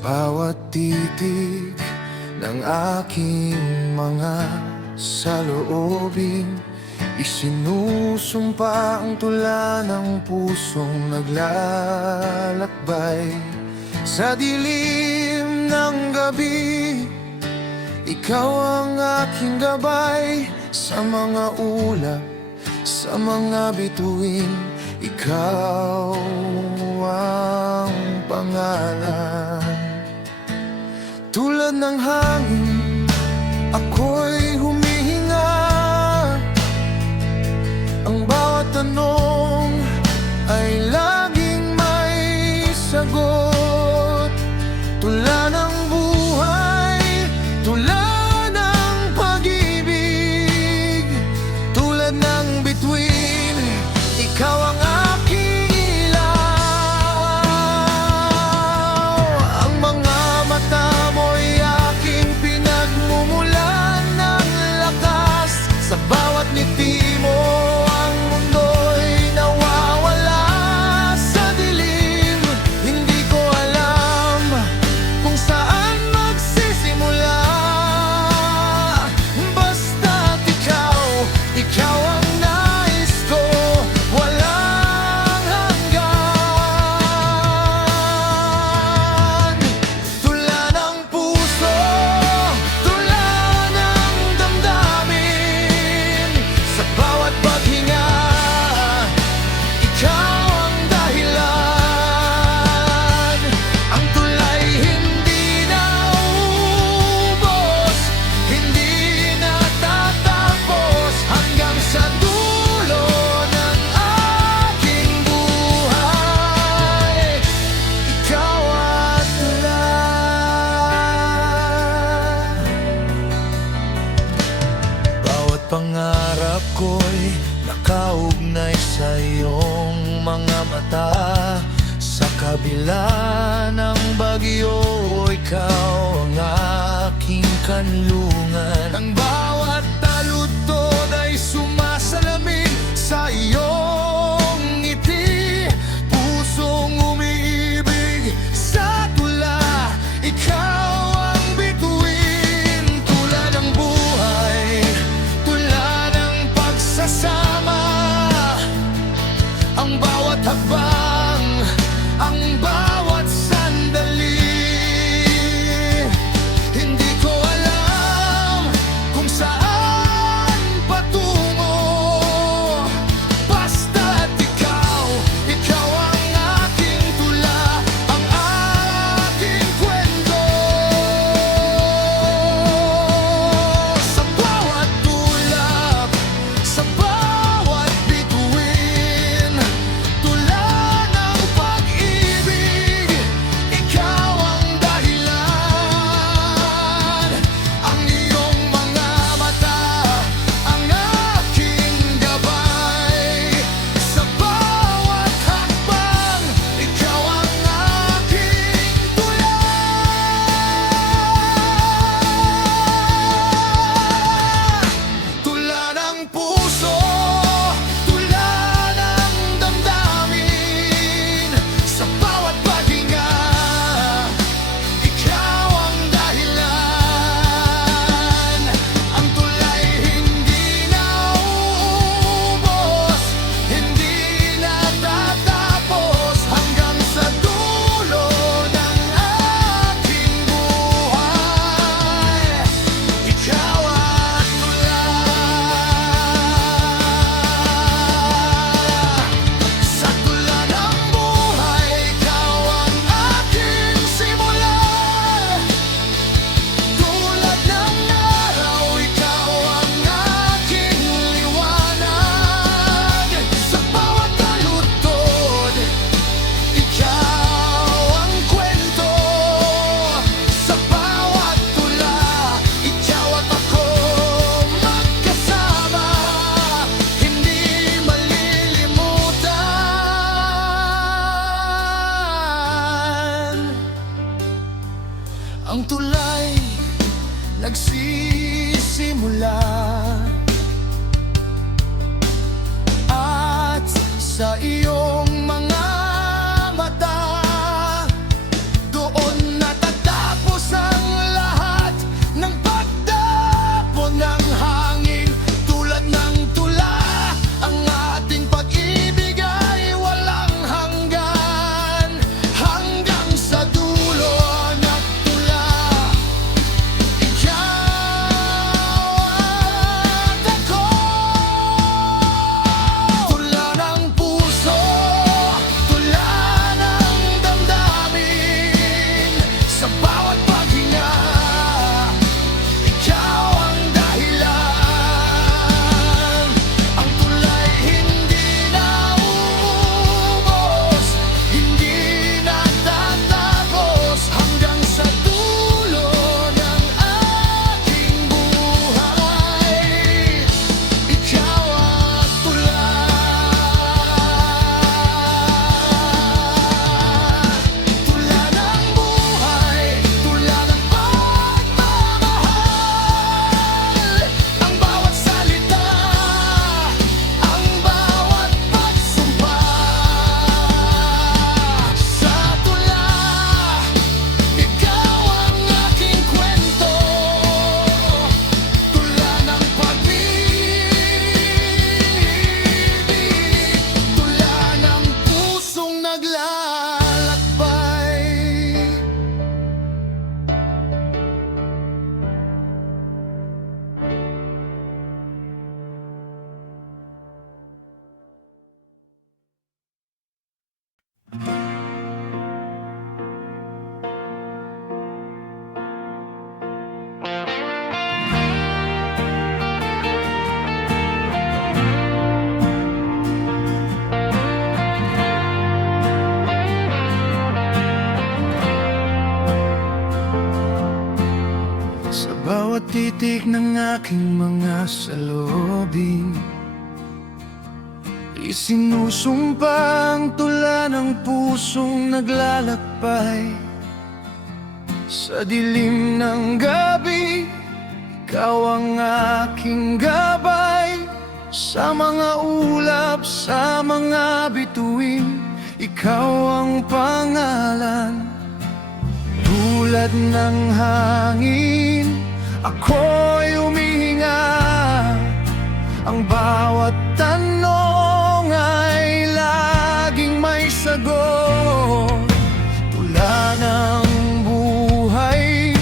bawat titig ng aking mga saloobin, isinusumpa ang tula ng pusong naglalakbay. Sa dilim ng gabi, ikaw ang aking gabay. Sa mga ulap, sa mga bituin, ikaw ang pangalan. Tulad ng hangin, ako'y humihinga. Ang bawat tanong ay laging may sagot. Tula ng buhay, tula ng pag-ibig, tulad ng bituin, ikaw ang aking ilaw. Ang mga mata mo'y aking pinagmumulan ng lakas. Sa bawat ngiti mo, ang mundo'y nawawala sa dilim. Hindi ko alam kung saan magsisimula, basta't ikaw ang nais ko, walang hanggan. Tula ng puso, tula ng damdamin, sa bawat paghinga, ikaw ang dahilan. Ang tulay hindi naubos, hindi natatapos, hanggang sa dulo ng aking buhay. Ikaw at tula. Bawat pangarap ko'y nakaugnay sa iyong mga mata. Sa kabila ng bagyo, ikaw ang aking kanlungan. Ang bawat taludtod ay sumasalamin sa iyong ngiti. Pusong umiibig sa tula, ikaw ang bituin. Tula ng buhay, tula ng pagsasama, ang bawat hakbang, ang bawat sandali. Hindi ko alam kung saan patungo, basta't ikaw ang aking tula, ang aking kwento. Sa bawat tulap, sa bawat bituin, tula ng pag-ibig, ikaw ang dahilan. Ang iyong mga mata, ang aking gabay. Sa bawat hakbang, ikaw ang aking tula. Tula ng puso, tula ng damdamin, sa bawat paghinga, ikaw ang dahilan. Ang tulay hindi naubos, hindi natatapos, hanggang sa dulo ng aking buhay. Ikaw at tula. Sa tula ng buhay, ikaw ang aking simula. Tulad ng araw, ikaw ang aking liwanag. Sa bawat taludtod, ikaw ang kwento. Sa bawat tula, ikaw at ako magkasama, hindi malilimutan. Ang tulay nagsisimula, at sa iyong mga mata, doon natatapos bawat titik ng aking mga salubin. Isinusumpang tula ng pusong naglalakbay sa dilim ng gabi. Ikaw ang aking gabay sa mga ulap, sa mga bituin. Ikaw ang pangalan, tulad ng hangin, ako'y humihinga. Ang bawat tanong ay laging may sagot. Tula ng buhay,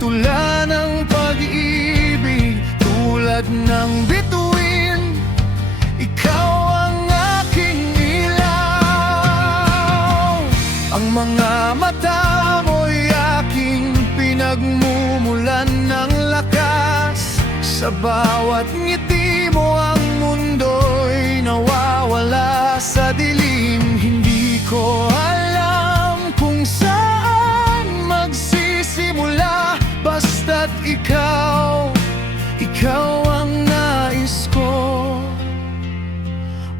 tula ng pag-ibig, tulad ng bituin, ikaw ang aking ilaw. Ang mga mata mo'y aking pinagmumulan ng lakas. Sa bawat ngiti mo ang mundo'y nawawala sa dilim. Hindi ko alam kung saan magsisimula, basta't ikaw ang nais ko,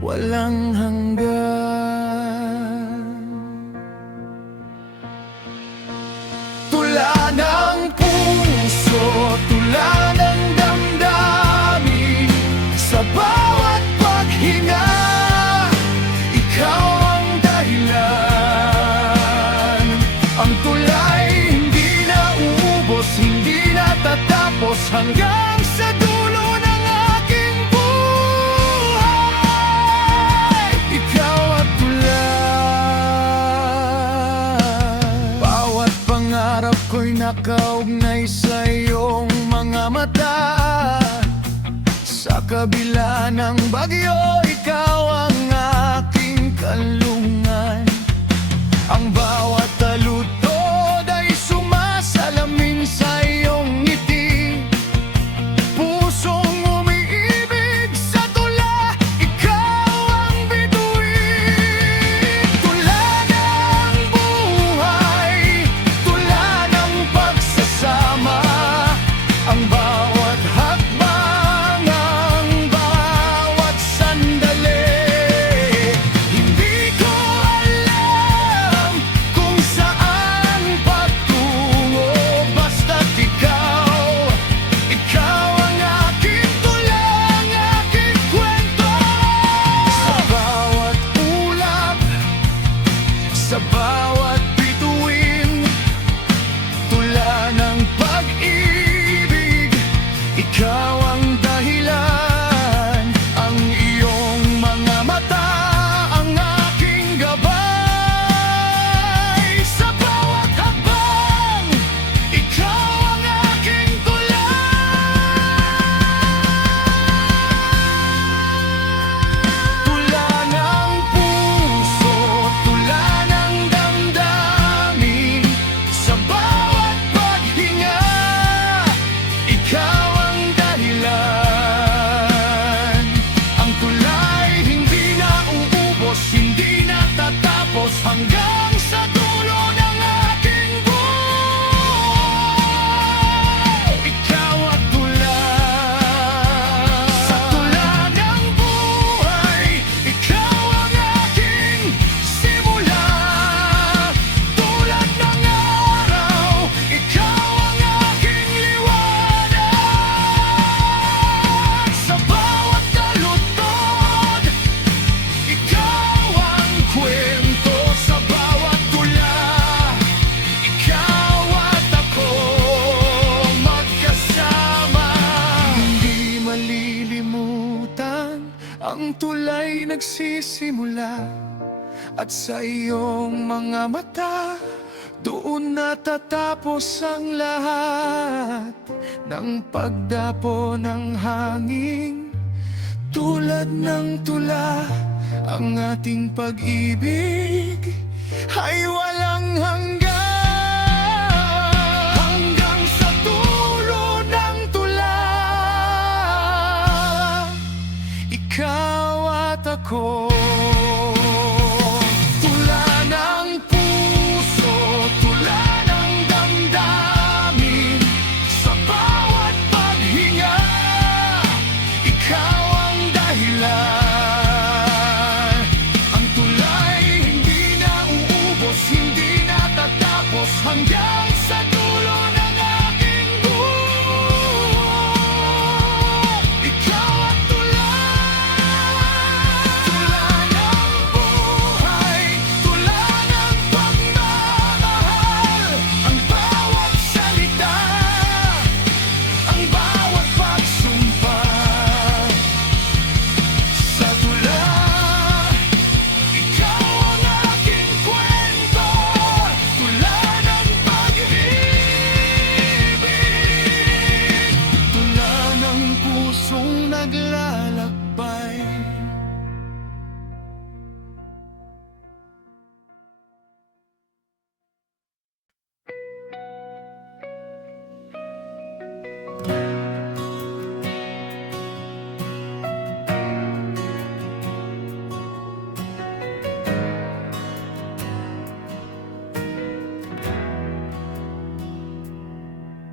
walang hanggan. Tula ng puso, tula ng damdamin, sa bawat paghinga, ikaw ang dahilan. Ang tulay hindi na uubos, hindi natatapos, hanggang sa dulo ng aking buhay. Ikaw at tulay. Bawat pangarap ko'y nakaugnay sa iyong mga mata. Sa kabila ng bagyo, ikaw ang aking kalungan. Ang bawat talutod ay sumasalamin sa iyong ngiti. Pusong umiibig sa tula, ikaw ang bituin. Tula ng buhay, tula ng pagsasama, ang bawat hakbang, ang bawat sandali. Hindi ko alam kung saan patungo, basta't ikaw ang aking tula, ang aking kwento. Sa bawat ulap, sa bawat bituin, tula ng pag-ibig, ikaw ang dahilan. Ang iyong mga mata, ang aking gabay. Sa bawat hakbang, ikaw ang aking tula. Tula ng puso, tula ng damdamin, sa bawat paghinga, ikaw ang dahilan. Ang tulay hindi na uubos, hindi natatapos, hanggang sa dulo ng aking buhay. Ikaw at tulay. Sa tula ng buhay, ikaw ang aking simula. Tulad ng araw, ikaw ang aking liwanag. Sa bawat talutod, ikaw ang kwento. Sa bawat tula, ikaw at ako magkasama. Hindi malilimutan, ang tulay nagsisimula, at sa iyong mga mata, doon natatapos ang lahat ng pagdapo ng hangin. Tulad ng tula, ang ating pag-ibig ay walang hanggan. Hanggang sa dulo ng tula, ikaw at ako. Tula ng puso, tula ng damdamin, sa bawat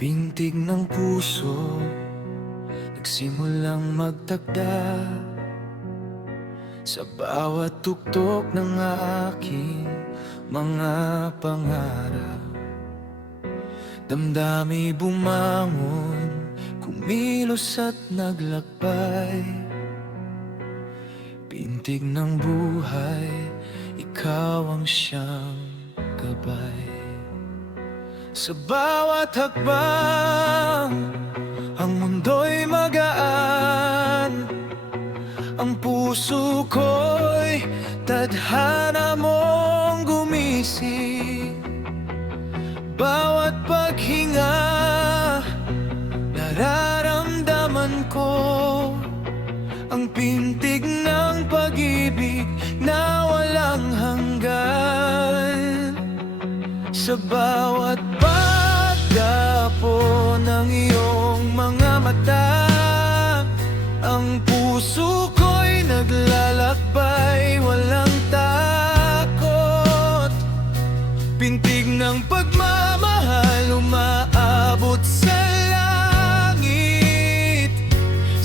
Pintig ng puso, nagsimulang magtagda sa bawat tuktok ng aking mga pangarap. Damdami bumangon, kumilos at naglakbay. Pintig ng buhay, ikaw ang siyang gabay. Sa bawat hakbang, ang mundo'y magaan. Ang puso ko'y tadhana mong gumising. Bawat paghinga, nararamdaman ko ang pintig ng pag-ibig na walang hanggan. Sa bawat pagdapo ng iyong mga mata, ang puso ko'y naglalakbay, walang takot. Pintig ng pagmamahal, umaabot sa langit.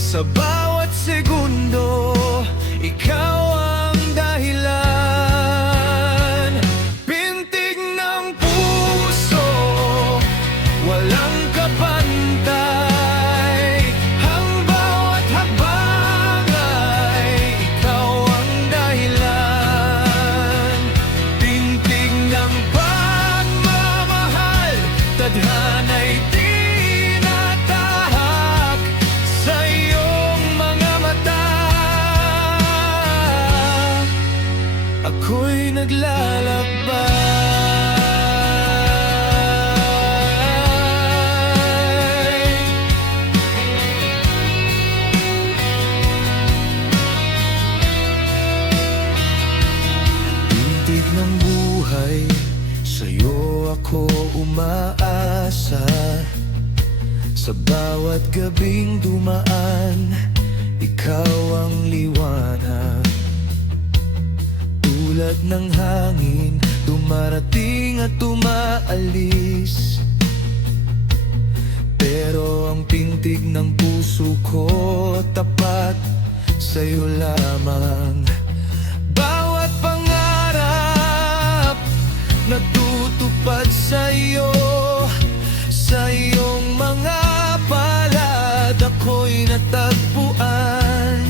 Sa bawat segundo, ikaw ang dahilan. Pintig ng puso, walang kapantay. Ang bawat hakbang ay ikaw ang dahilan. Pintig ng pagmamahal, tadhana'y tinatahak sa iyong mga mata. Ako'y naglalakbay. Pintig ng buhay, sa'yo ako umaasa. Sa bawat gabing dumaan, ikaw ang liwanag. Tulad ng hangin, dumarating at umaalis. Pero ang pintig ng puso ko, tapat sa'yo lamang. Bawat pangarap, natutupad sa'yo. Sa iyong mga palad, ako'y natagpuan.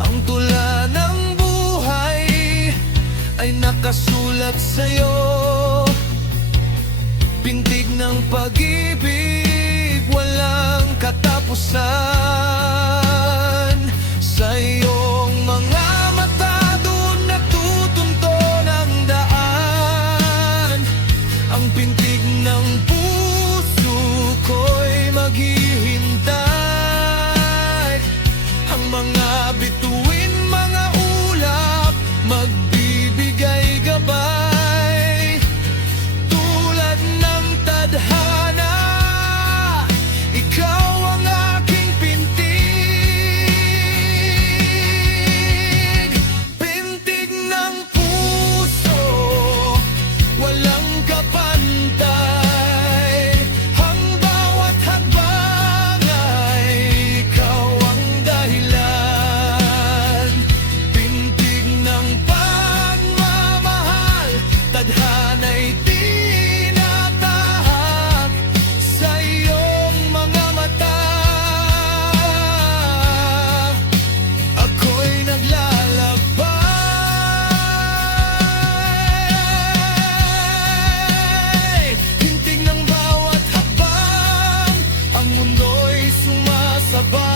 Ang tula ng buhay ay nakasulat sa'yo. Pintig ng pag-ibig, walang katapusan. Sa iyong mga mata, doon natutunton ang daan. Ang pintig ng puso ko'y maghihintay. Ang mga bituin, mga ulap, magbibigay gabay. Tulad ng tadhana, ikaw ang aking pintig. Pintig ng puso, walang kapantay. Ang bawat hakbang ay ikaw ang dahilan. Pintig ng pagmamahal, tadhana'y tinatahak sa iyong mga mata. Ako'y naglalakbay. Pintig ng bawat hakbang, ang mundo'y sumasabay.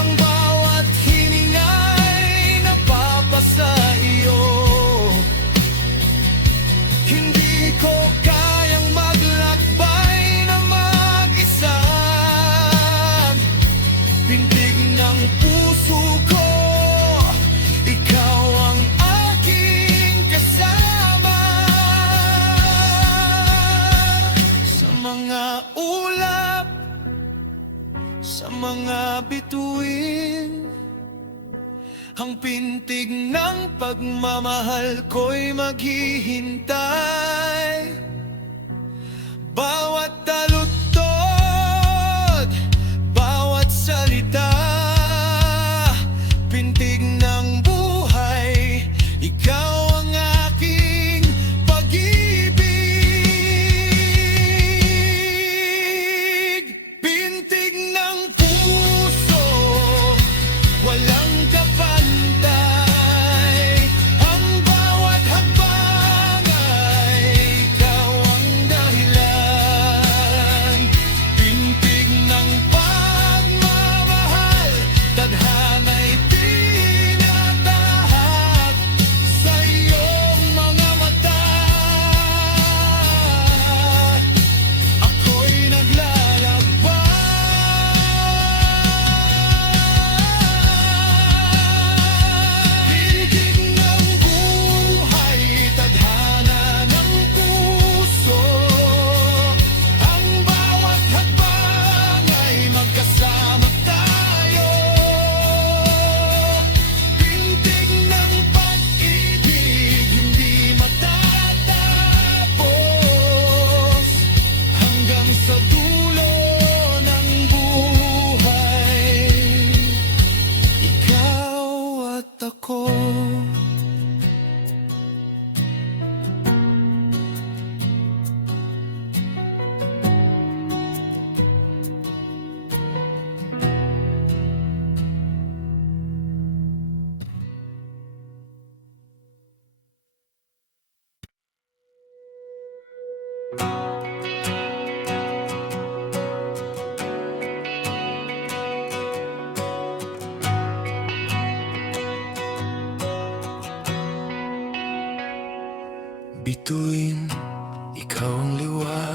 Ang bawat hininga'y napapasa iyo. Hindi ko kayang maglakbay na mag-isa. Pintig ng puso ko, ikaw ang aking kasama. Sa mga ulap, sa mga bituin, ang pintig ng pagmamahal ko'y maghihintay.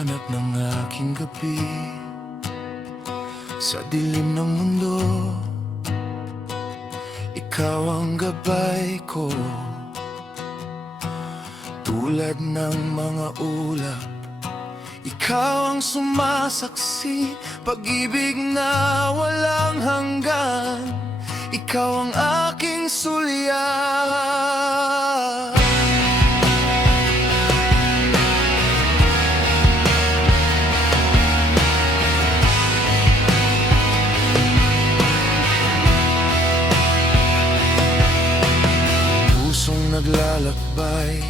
liwanag ng aking gabi. Sa dilim ng mundo, ikaw ang gabay ko. Tulad ng mga ulap, ikaw ang sumasaksi. Pag-ibig na walang hanggan, ikaw ang aking sulyan. Pusong naglalakbay,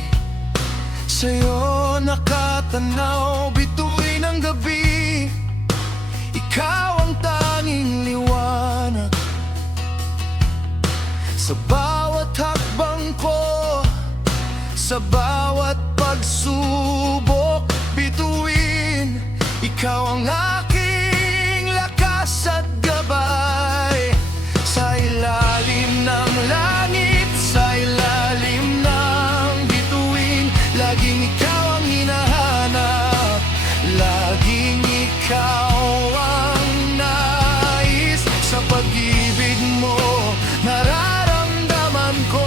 sa'yo nakatanaw, bituin ang gabi. Ikaw ang tanging liwanag sa bawat hakbang ko, sa bawat pagsubok. Bituin, ikaw ang aking lakas at gabay. Sa ilalim ng langit, sa ilalim ng bituin, laging ikaw ang hinahanap, laging ikaw ang nais. Sa pag-ibig mo, nararamdaman ko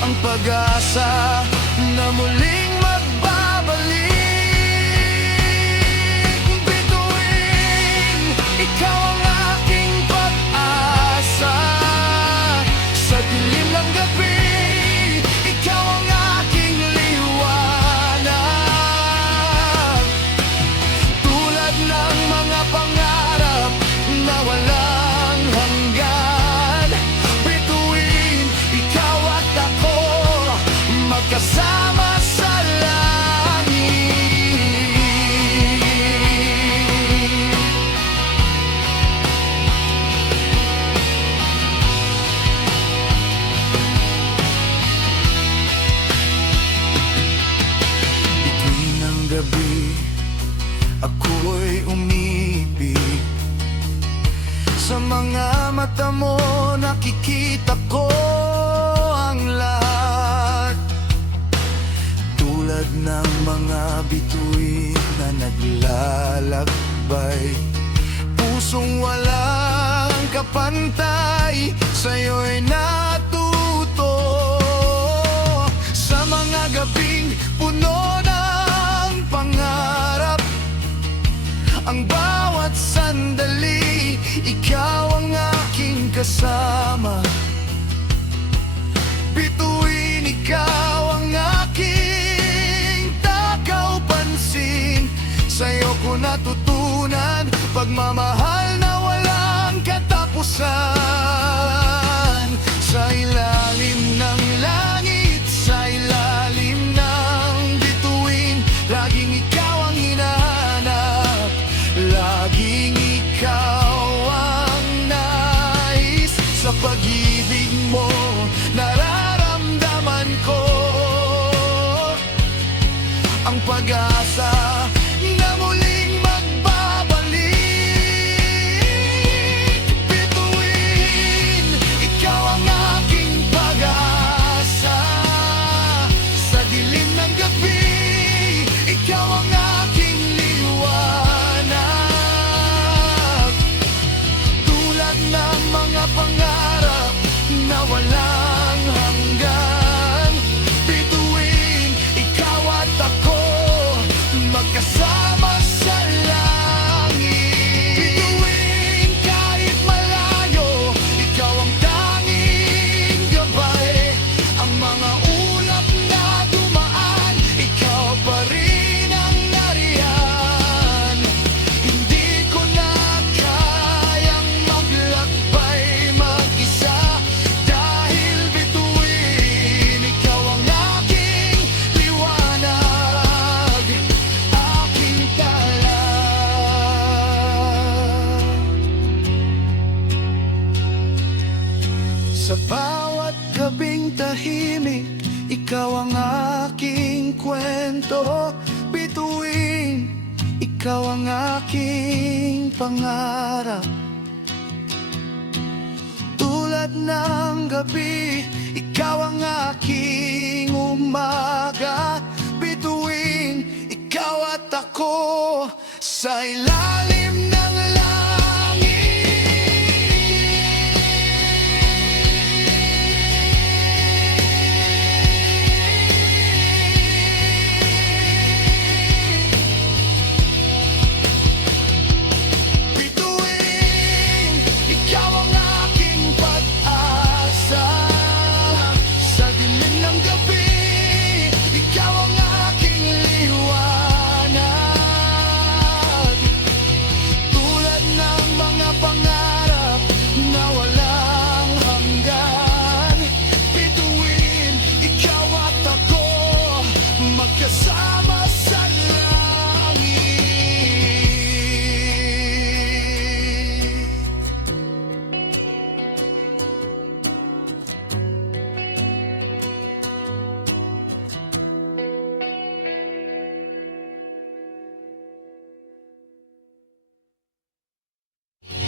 ang pag-asa na muling magbabalik. Bituin, ikaw ang aking pag-asa. Sa dilim ng gabi, ikaw ang aking liwanag. Tulad ng mga pangarap na walang hanggan. Bituin, ikaw at ako, magkasama sa langit. Bituin ng gabi, ako'y umibig. Sa mga mata mo nakikita ko ang lahat. Tulad ng mga bituin na naglalakbay, pusong walang kapantay, sa'yo'y natuto. Sa mga gabing puno ng pangarap, ang bawat sandali, ikaw ang aking kasama. Bituin, ikaw ang aking takaw pansin. Sa'yo ko natutunan pagmamahal na walang katapusan. Sa ilalim ng langit, sa ilalim ng bituin, laging ikaw ang hinahanap, laging ikaw ang nais. Sa pag-ibig mo, nararamdaman ko ang pag-asa na muling magbabalik. Bituin, ikaw ang aking pag-asa. Sa dilim ng gabi, ikaw ang aking liwanag. Tulad ng mga pangarap na walang hanggan. Bituin, ikaw at ako, magkasama sa langit. Bituin, kahit malayo, ikaw ang tanging gabay. Ang mga ulap na dumaan, ikaw pa rin ang nariyan. Hindi ko na kayang maglakbay mag-isa, dahil bituin, ikaw ang aking liwanag, aking talag. Sa bawat gabing tahimik, ikaw ang aking kwento. Bituin, ikaw ang aking pangarap. Tulad ng gabi, ikaw ang aking umaga. Bituin, sa ilalim ng langit. Bituin, ikaw ang aking pag-asa. Sa dilim ng gabi, ikaw ang aking liwanag. Tulad ng mga pangarap na walang hanggan. Bituin, ikaw at ako, magkasama sa langit.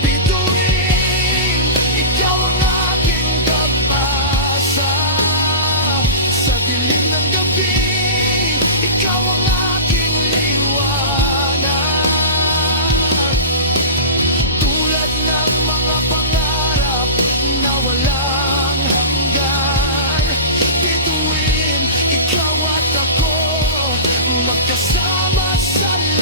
Bituin, ikaw ang aking pag-asa. Sa dilim ng gabi, ikaw ang aking liwanag. Tulad ng mga pangarap na walang hanggan. Bituin, ikaw at ako, magkasama sa langit.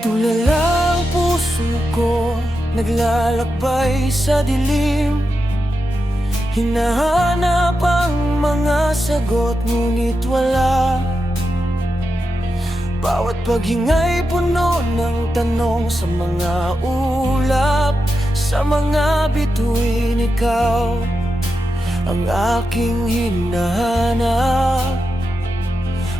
Tulala ang puso ko, naglalakbay sa dilim. Hinahanap ang mga sagot, ngunit wala. Bawat paghinga'y puno ng tanong sa mga ulap. Sa mga bituin, ikaw ang aking hinahanap.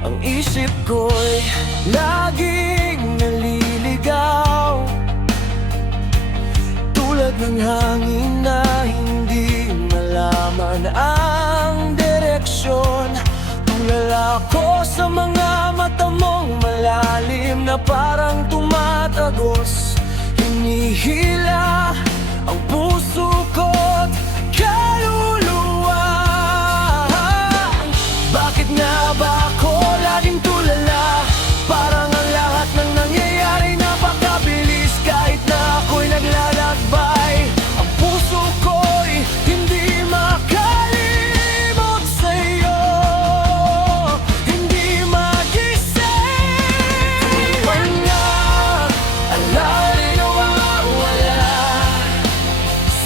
Ang isip ko'y laging naliligaw, tulad ng hangin na hindi malaman ang direksyon. Tulala ko sa mga mata mong malalim na parang tumatagos. Hinihila ang puso ko't kaluluwa. Bakit nga ba ako laging tulala? Parang ang lahat ng nangyayari napakabilis. Kahit na ako'y naglalakbay, ang puso ko'y hindi makalimot sa'yo, hindi magising. Mga alala nawawala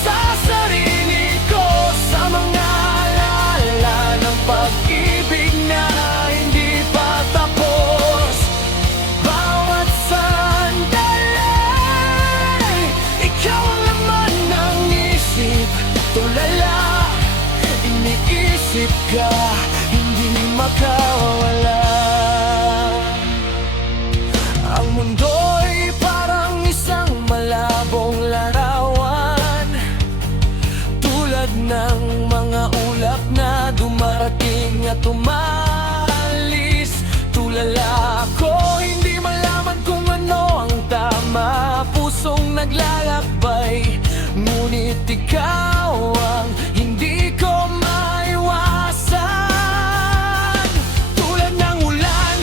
sa sarili ko, sa mga alala ng pag-ibig na hindi pa tapos. Bawat sandali, ikaw ang laman ng isip. Tulala, iniisip ka, hindi makawala. Ang mundo'y parang isang malabong larawan, tulad ng mga ulap na dumarating at umalis. Tulala ako, hindi malaman kung ano ang tama. Pusong naglalakbay, ngunit ikaw ang hindi ko maiwasan. Tulad ng ulan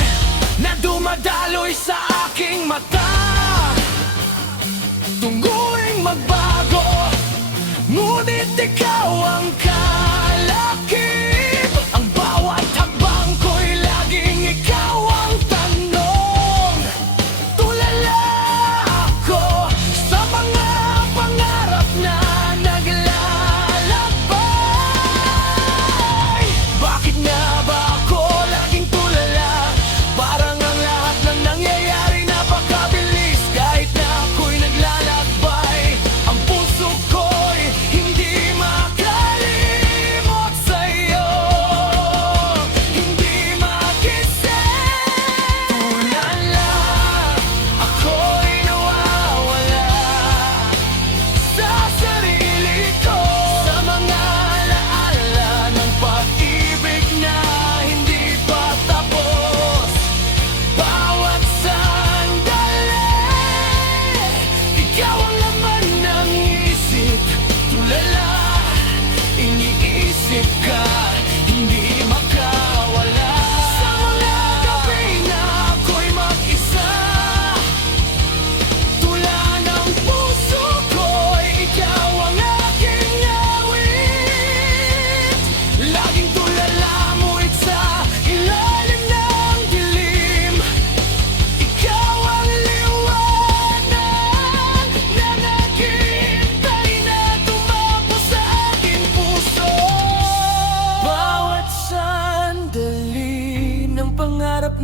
na dumadaloy sa aking mata, tunguing magbago, ngunit ikaw ang kalakip. Ang bawat hakbang ko'y laging ikaw ang tanong. Tulala ako sa mga pangarap na naglalakip.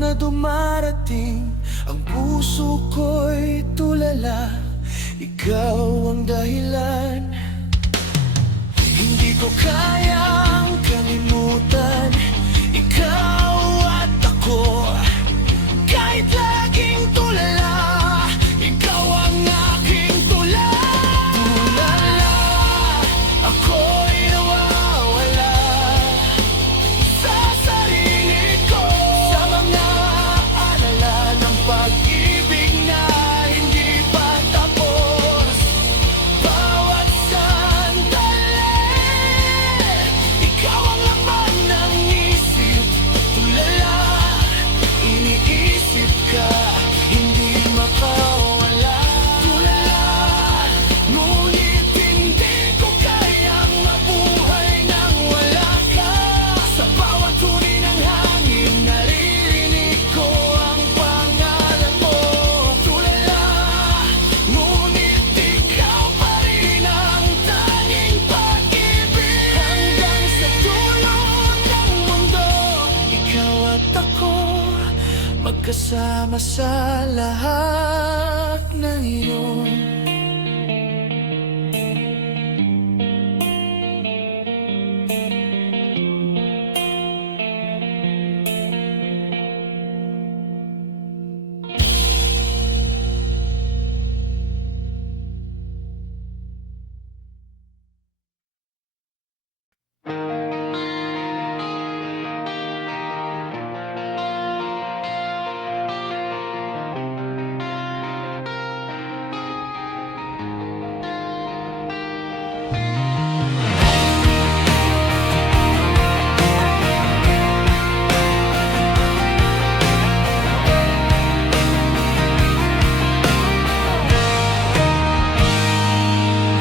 na dumarating, ang puso ko'y tulala. Ikaw ang dahilan. Hindi ko kayang kalimutan ikaw at ako. Kahit laging tulala, ikaw ang aking tula. Tulala, ako'y nawawala sa sarili ko, sa mga alala ng pag-ibig na hindi pa tapos. Bawat sandali, ikaw ang laman ng isip. Tulala, iniisip ka, hindi makawala. Tulala, ngunit hindi ko kayang mabuhay nang wala ka. Sa bawat huni ng hangin, naririnig ko ang pangalan mo. Tulala, ngunit ikaw pa rin ang tanging pag-ibig. Hanggang sa dulo ng mundo, ikaw at ako, magkasama sa lahat ng iyon.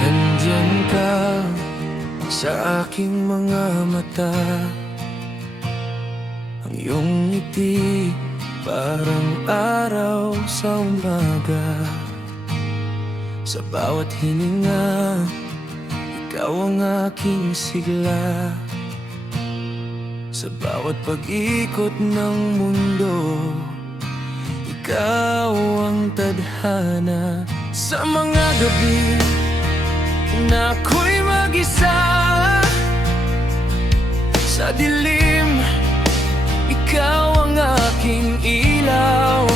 Nandiyan ka sa aking mga mata. Ang iyong ngiti parang araw sa umaga. Sa bawat hininga, ikaw ang aking sigla. Sa bawat pag-ikot ng mundo, ikaw ang tadhana. Sa mga gabi na ako'y mag-isa sa dilim, ikaw ang aking ilaw.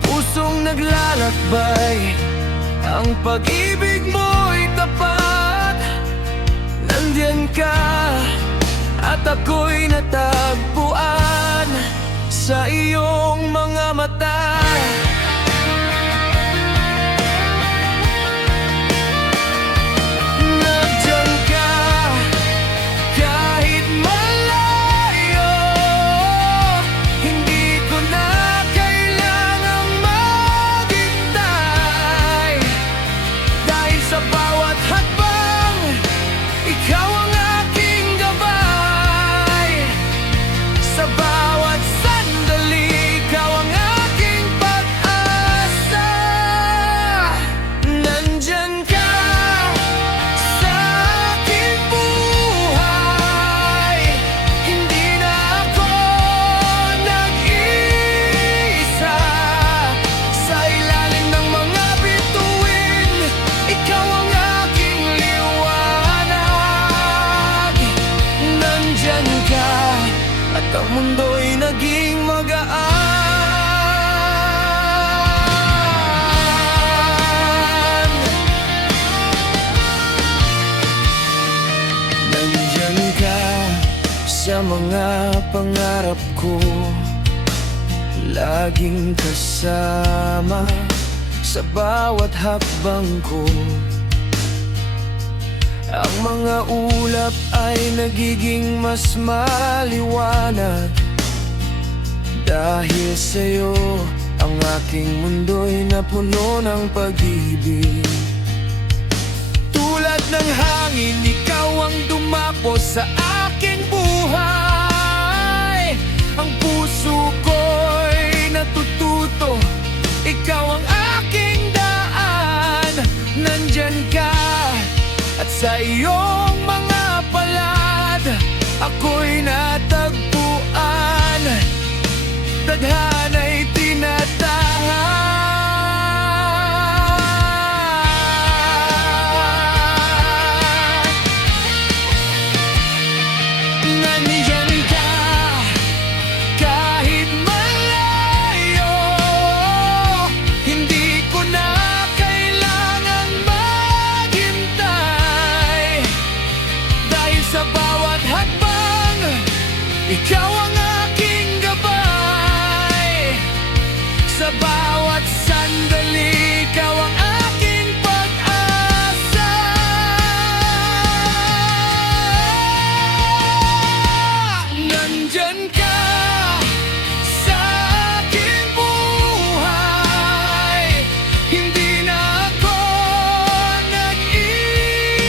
Pusong naglalakbay, ang pag-ibig mo'y tapat. Nandiyan ka at ako'y natagpuan sa iyong mga mata. Nandiyan ka kahit malayo, hindi ko na kailangang maghintay. Dahil sa bawat hakbang, ikaw ang aking gabay. Sa bawat sandali, ikaw ang aking pag-asa. Nandyan ka sa aking buhay, hindi na ako nag-iisa. Sa ilalim ng mga bituin, ikaw ang aking liwanag. Nandyan ka at ang mundo'y naging magaan. Nandyan ka sa mga pangarap ko, laging kasama sa bawat hakbang ko. Ang mga ulap ay nagiging mas maliwanag. Dahil sa'yo, ang aking mundo'y napuno ng pag-ibig. Tulad ng hangin, ikaw ang dumapo sa aking buhay. Ang puso ko'y natututo, ikaw ang aking daan. Nandyan ka at sa iyong mga palad, ako'y natagpuan. tadhana'y tinatahak. Nandiyan ka kahit malayo, hindi ko na kailangang maghintay. Dahil sa bawat hakbang, ikaw ang aking gabay. Sa bawat sandali, ikaw ang aking pag-asa. Nandyan ka sa aking buhay. Hindi na ako nag-iisa.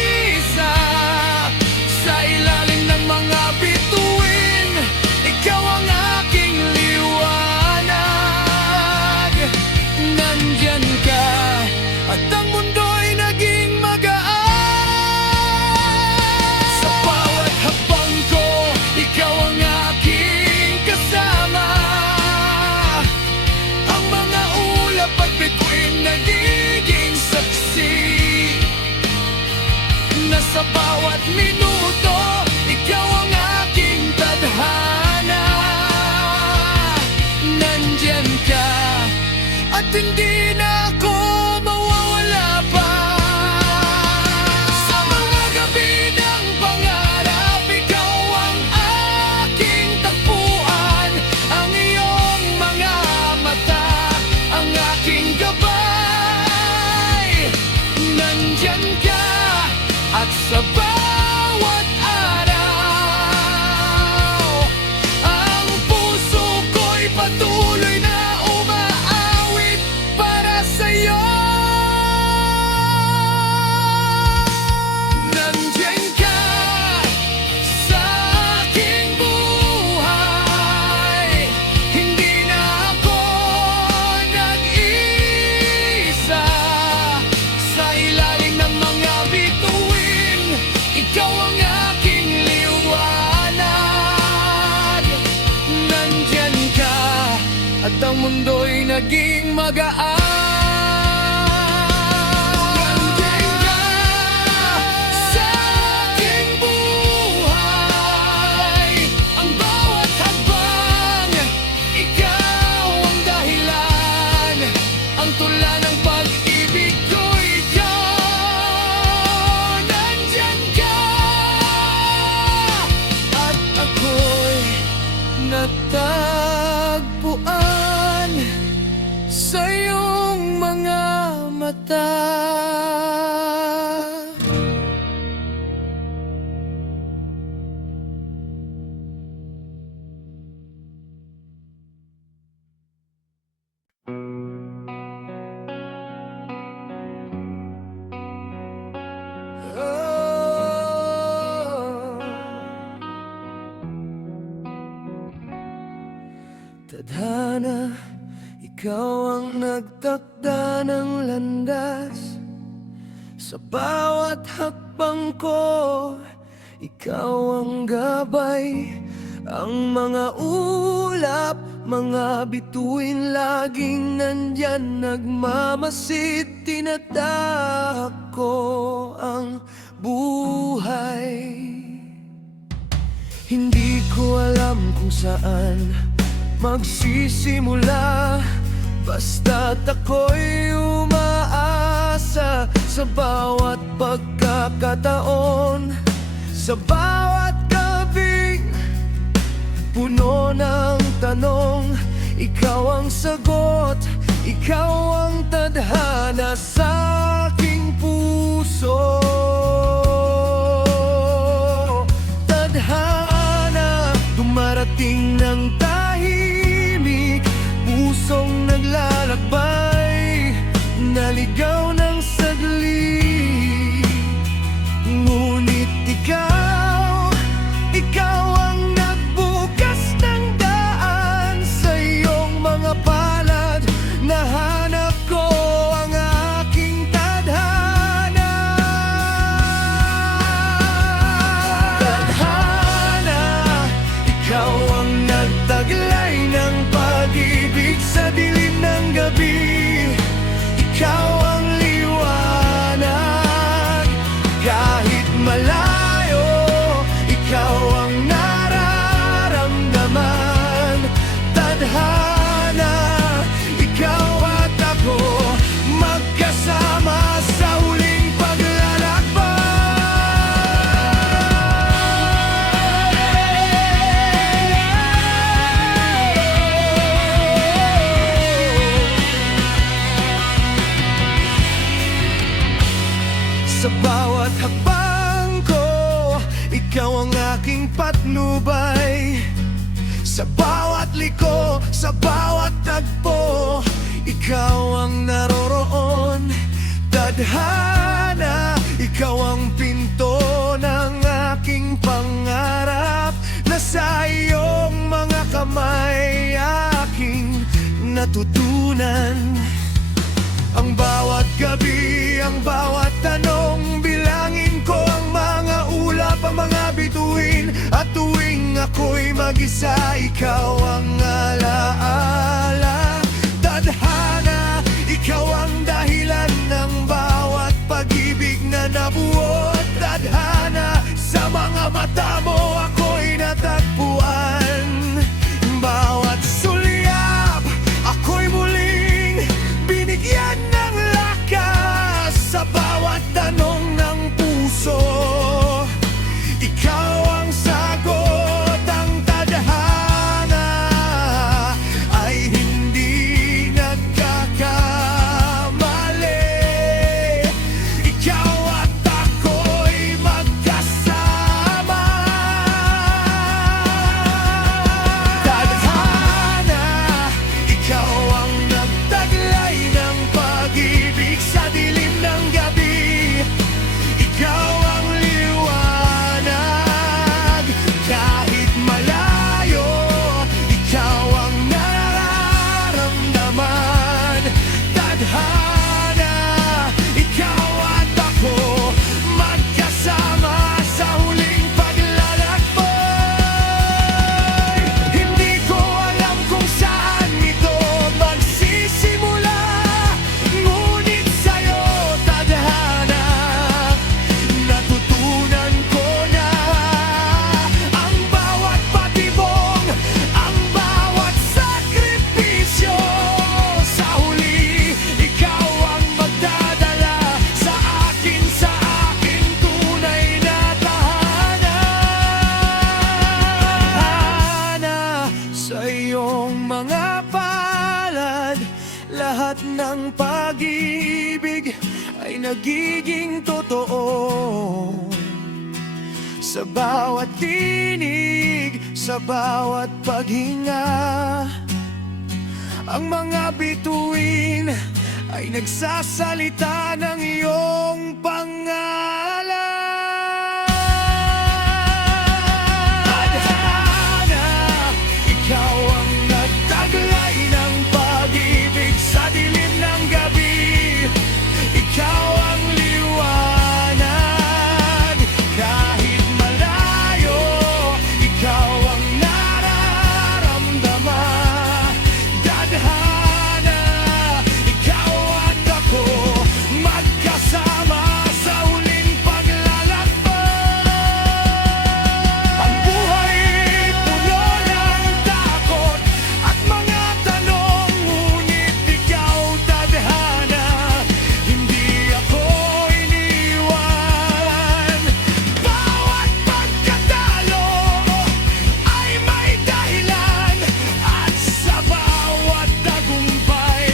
Sa ilalim ng mga bituin, ikaw ang aking liwanag. Nandyan ka at ang mundo'y naging magaan. Sa bawat hakbang ko, ikaw ang aking kasama. Ang mga ulap at bituin nagiging saksi na sa bawat minuto, ikaw ang aking tadhana. Nandyan ka at hindi na ako mawawala pa. Sa mga gabi ng pangarap, ikaw ang aking tagpuan. Ang iyong mga mata, ang aking gabay. Nandyan ka at sa bawat araw, ang puso ko'y patuloy na umaawit para sa'yo. Nandyan ka sa aking buhay. Hindi na ako nag-iisa. Sa ilalim ng mga bituin, ikaw ang aking liwanag. Nandyan ka at ang mundo'y naging magaan. Nandyan ka sa aking buhay. Ang bawat hakbang, ikaw ang dahilan. Ang tula ng pag-ibig ko, ikaw. Nandyan ka at ako'y natagpuan sa iyong mga mata. Tadhana, ikaw ang nagtakda ng landas. Sa bawat hakbang ko, ikaw ang gabay. Ang mga ulap, mga bituin laging nandyan nagmamasid. Tinatahak ko ang buhay. Hindi ko alam kung saan magsisimula, basta't ako'y umaasa. Sa bawat pagkakataon, sa bawat gabing puno ng tanong, ikaw ang sagot, ikaw ang tadhana sa aking puso. Tadhana, dumarating ng tahimik, pusong naglalakbay, naligaw ng saglit. Ngunit ikaw ang nagbukas ng daan. Sa iyong mga palad, nahanap ko ang aking tadhana. aking patnubay. Sa bawat liko, sa bawat tagpo, ikaw ang naroroon. Tadhana, ikaw ang pinto ng aking pangarap. Nasa iyong mga kamay aking natutunan. Ang bawat gabi, ang bawat tanong, bilangin ko ang mga ulap, ang mga bituin. At tuwing ako'y mag-isa, ikaw ang alaala. Tadhana, ikaw ang dahilan ng bawat pag-ibig na nabuot. Tadhana, sa mga mata mo ako'y natagpuan. Bawat sulyap, ako'y muling binigyan ng lakas. Sa bawat tanong ng puso, ikaw ang sagot. Ang tadhana ay hindi nagkakamali. Ikaw at ako'y magkasama. Tadhana, ikaw ang nagtaglay ng pag-ibig sa dilim ng gabi. Ikaw ang liwanag kahit malayo. Ikaw ang nararamdaman. Tadhana, ikaw at ako magkasama sa huling paglalakbay. Hindi ko alam kung saan ito magsisimula, ngunit sa'yo, tadhana, natutunan ko na. Ang bawat patibong, ang bawat sakripisyo, sa huli, ikaw ang magdadala sa akin tunay na tahanan. Sa iyong mga palad, lahat ng pag-ibig ay nagiging totoo. Sa bawat tinig, sa bawat paghinga, ang mga bituin ay nagsasalita ng iyong pangalan. Tadhana, ikaw ang nagtaglay ng pag-ibig sa dilim ng gabi. Ikaw ang liwanag kahit malayo. Ikaw ang nararamdaman. Tadhana, ikaw at ako magkasama sa huling paglalakbay. Ang buhay puno ng takot at mga tanong, ngunit ikaw, tadhana, hindi ako iniwan. Bawat pagkatalo ay may dahilan, at sa bawat tagumpay,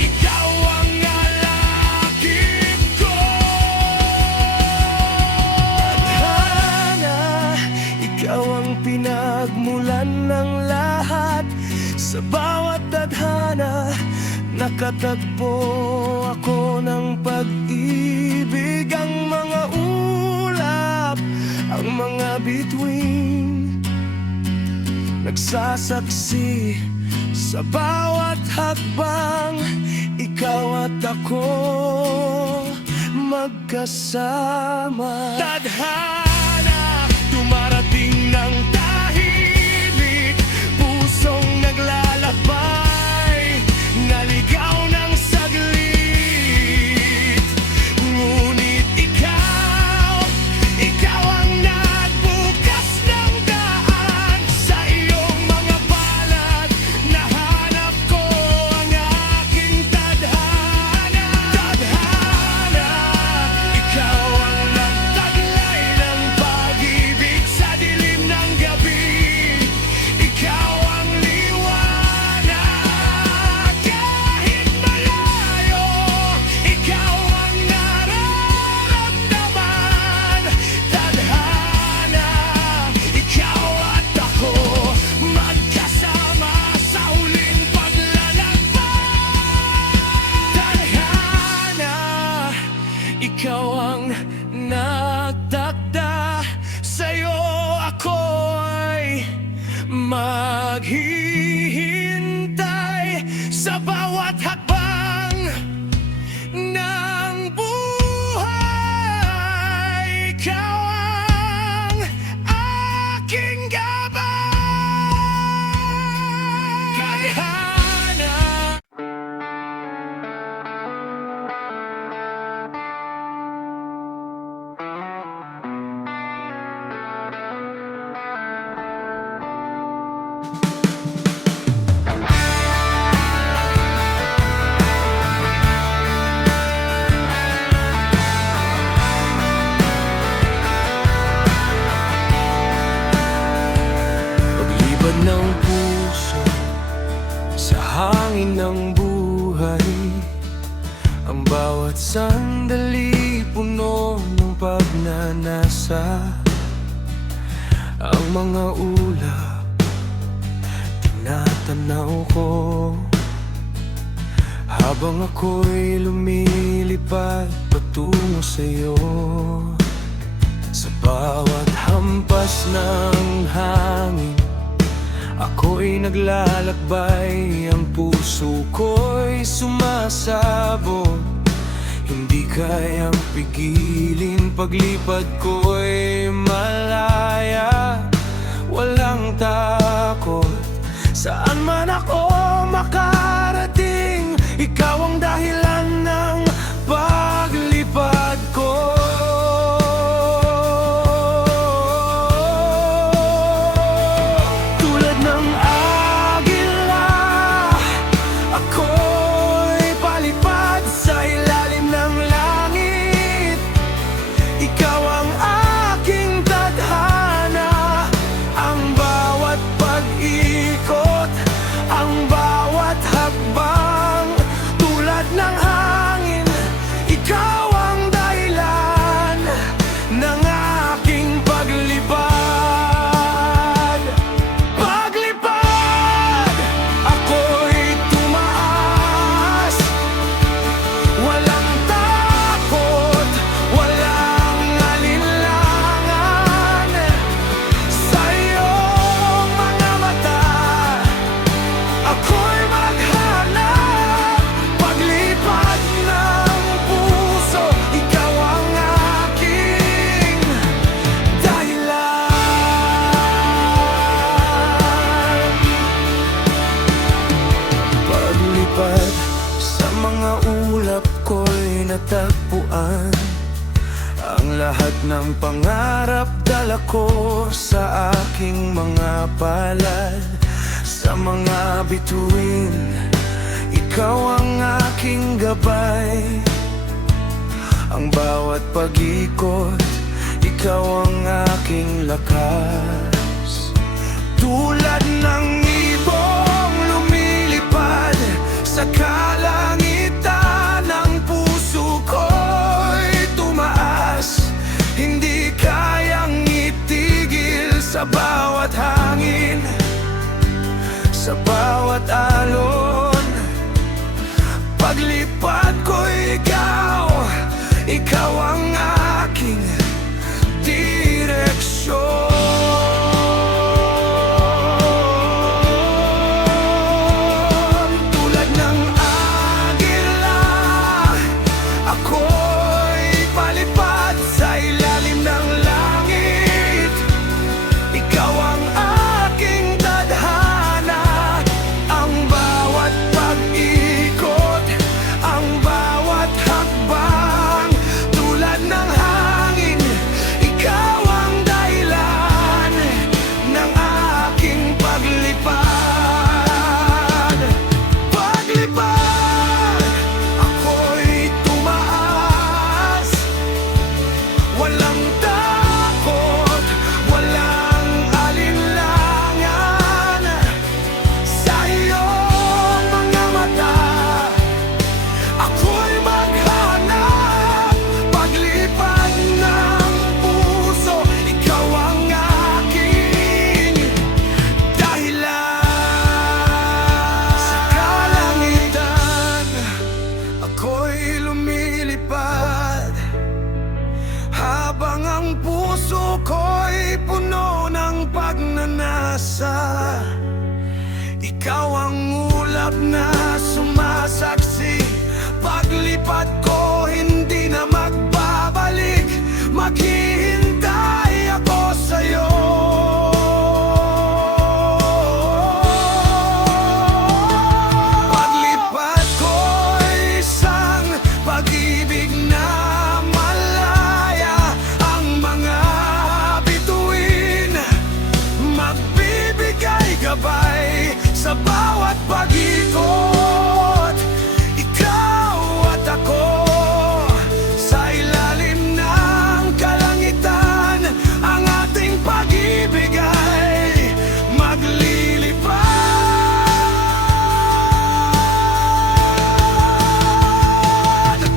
ikaw ang alakip ko. Tadhana, ikaw ang pinagmulan ng lahat. Sa bawat tadhana, nakatagpo ako ng pag-ibig. Ang mga ulap, ang mga bituin, nagsasaksi sa bawat hakbang. Ikaw at ako magkasama. Tadhana, dumarating ng tahimik, pusong naglalakbay, naligaw ng saglit. Ngunit ikaw ang nagbukas ng daan. Sa iyong mga palad, nahanap ko ang aking tadhana. Tadhana, ikaw ang nagtaglay ng maghihintay sa bawat hakbang ng buhay. Ikaw ang aking gabay. Kayhanan. Paglibad ng puso sa hangin ng buhay, ang bawat sandali puno ng pagnanasa. Ang mga ulap tinatanaw ko habang ako'y lumilipad patungo sa'yo. Sa bawat hampas ng hangin, ako'y naglalakbay, ang puso ko'y sumasabog. Hindi kayang pigilin, paglipad ko'y malaya, walang takot. Saan man ako makarating, ikaw ang dahilan ng paglipad ko. Tulad ng agila, ako'y palipad sa ilalim ng langit. Ikaw ang aking tadhana, ang bawat pag-ikot, ang bawat hakbang. Tulad ng hangin, ikaw ang dahilan ng aking paglipad. Paglipad, ako'y tumaas, walang takot, walang alinlangan. Sa iyong mga mata, ako'y maghanap. Paglipad ng puso, ikaw ang aking dahilan. Paglipad sa mga ulap ko'y natagpuan ang lahat ng pangarap, dala ko sa aking mga palad. Sa mga bituin, ikaw ang aking gabay. Ang bawat pag-ikot, ikaw ang aking lakas. Tulad ng ibong lumilipad sa kalangitan, ang puso ko'y tumaas. Hindi kayang itigil sa bawat hangin, sa bawat alon. Paglipad ko'y ikaw, ikaw ang aking direksyon. Tulad ng agila, ako'y palipad sa ilalim ng langit. Ikaw ang aking tadhana, ang bawat pag-ikot, ang bawat hakbang. Tulad ng hangin, ikaw ang dahilan ng aking paglipad. Paglipad, ako'y tumaas, walang takot, walang alinlangan. Sa iyong mga mata, ako'y maghanap. Paglipad ng puso, ikaw ang aking dahilan. Sa kalangitan, ako'y lumilipad habang ang puso ko'y puno ng pagnanasa. ikaw ang ulap na sumasaksi. Paglipad ko hindi na magbabalik, maghihintay ako sa'yo. Paglipad ko isang pag-ibig na malaya, ang mga bituin magbibigay gabay sa bawat pag-ikot. Ikaw at ako sa ilalim ng kalangitan, ang ating pag-ibig ay maglilipad.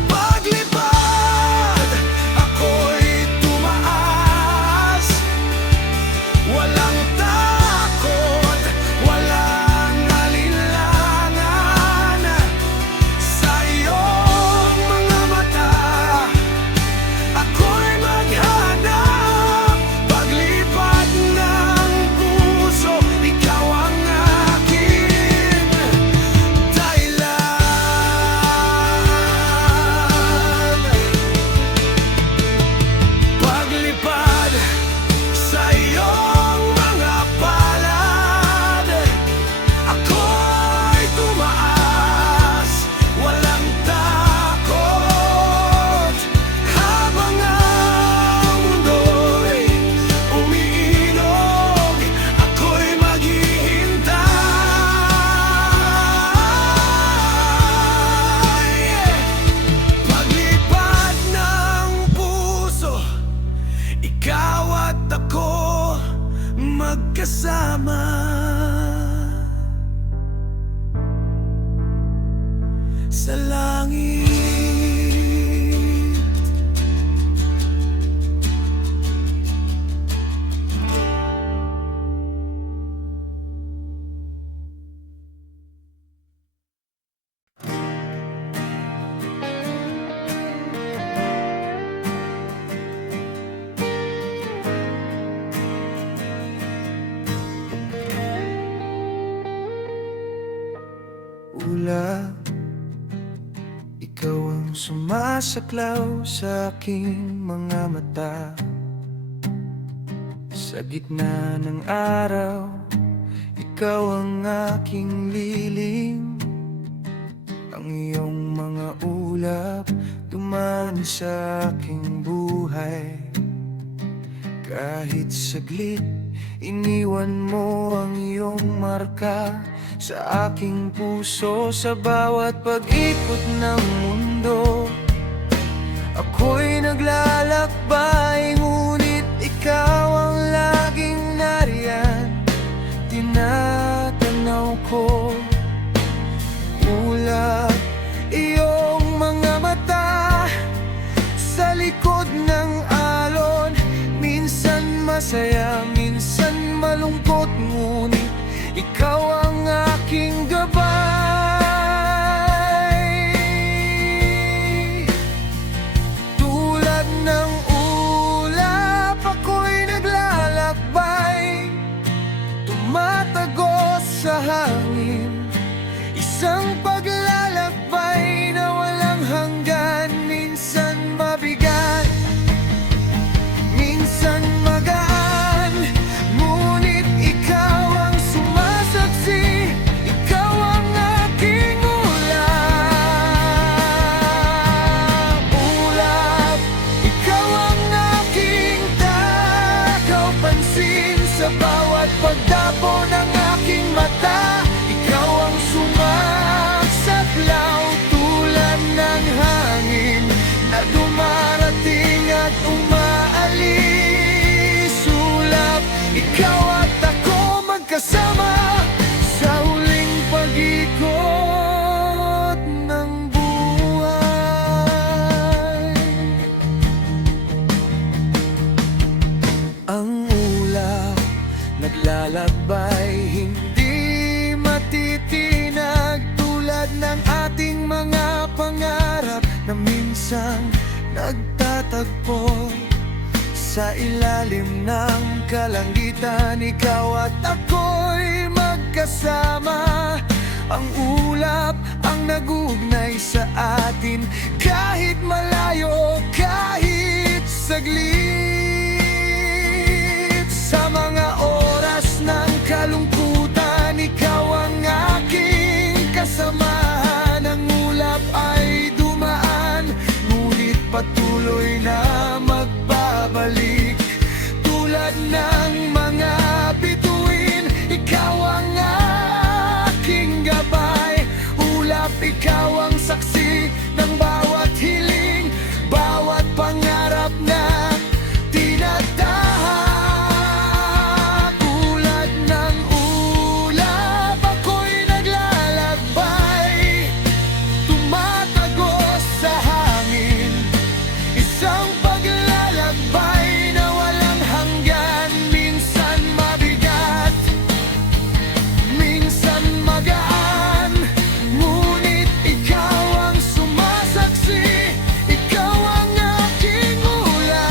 Paglipad, ako'y tumaas, walang takot, walang alinlangan. Sa iyong mga mata, ako'y maghanap. Paglipad ng puso, ikaw ang aking dahilan. Paglipad sa iyong mga palad, ako'y tumaas, walang takot. Habang ang mundo'y umiinog, ako'y maghihintay. Paglipad ng puso, ikaw at ako magkasama sa langit. Ulap, ikaw ang sumasaklaw sa aking mga mata. Sa gitna ng araw, ikaw ang aking lilim. Ang iyong mga ulap dumaan sa aking buhay. Kahit saglit, iniwan mo ang iyong marka sa aking puso. Sa bawat pag-ikot ng mundo, ako'y naglalakbay, ngunit ikaw ang laging nariyan. Tinatanaw ko, ulap, iyong mga mata sa likod ng alon. Minsan masaya, minsan malungkot, ngunit ikaw ang aking gabay. Tulad ng ulap, ako'y naglalakbay, tumatagos sa hangin. Isang paglalakbay na walang hanggan. Minsan mabigat, minsan magaan, ngunit ikaw ang sumasaksi. Ikaw ang aking ulap. Ulap, ikaw ang aking takaw pansin. Sa bawat pagdapo ng aking mata, ikaw ang sumasaklaw. Tulad ng hangin na dumarating at umaalis. Ulap, ikaw at ako magkasama sa huling pag-ikot ng buhay. Ang ulap naglalakbay, hindi matitinag. Tulad ng ating mga pangarap na minsan nagtatagpo sa ilalim ng kalangitan. Ikaw at ako'y magkasama magkasama. Ang ulap ang nagugnay sa atin, kahit malayo, kahit saglit. Sa mga oras ng kalungkutan, ikaw ang aking kasamahan. Ang ulap ay dumaan, ngunit patuloy na magbabalik. Tulad ng mga bituin, ikaw ang aking gabay. Ulap, ikaw ang saksi ng bawat hiling, bawat pangarap na tinatahak. Tulad ng ulap, ako'y naglalakbay, tumatagos sa hangin. Isang paglalakbay na walang hanggan, minsan mabigat, minsan magaan. Ngunit ikaw ang sumasaksi, ikaw ang aking ulap.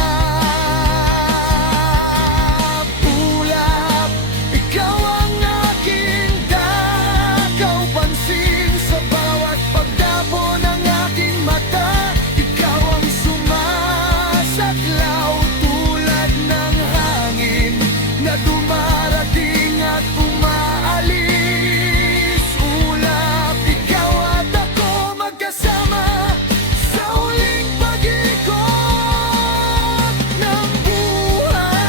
Ulap, ikaw ang aking dakaw pansin. Sa bawat pagdapo ng aking mata, ikaw ang sumasaklaw. Tulad ng hangin na dumarating at umaalis. Ulap, ikaw at ako magkasama sa huling pag-ikot ng buhay.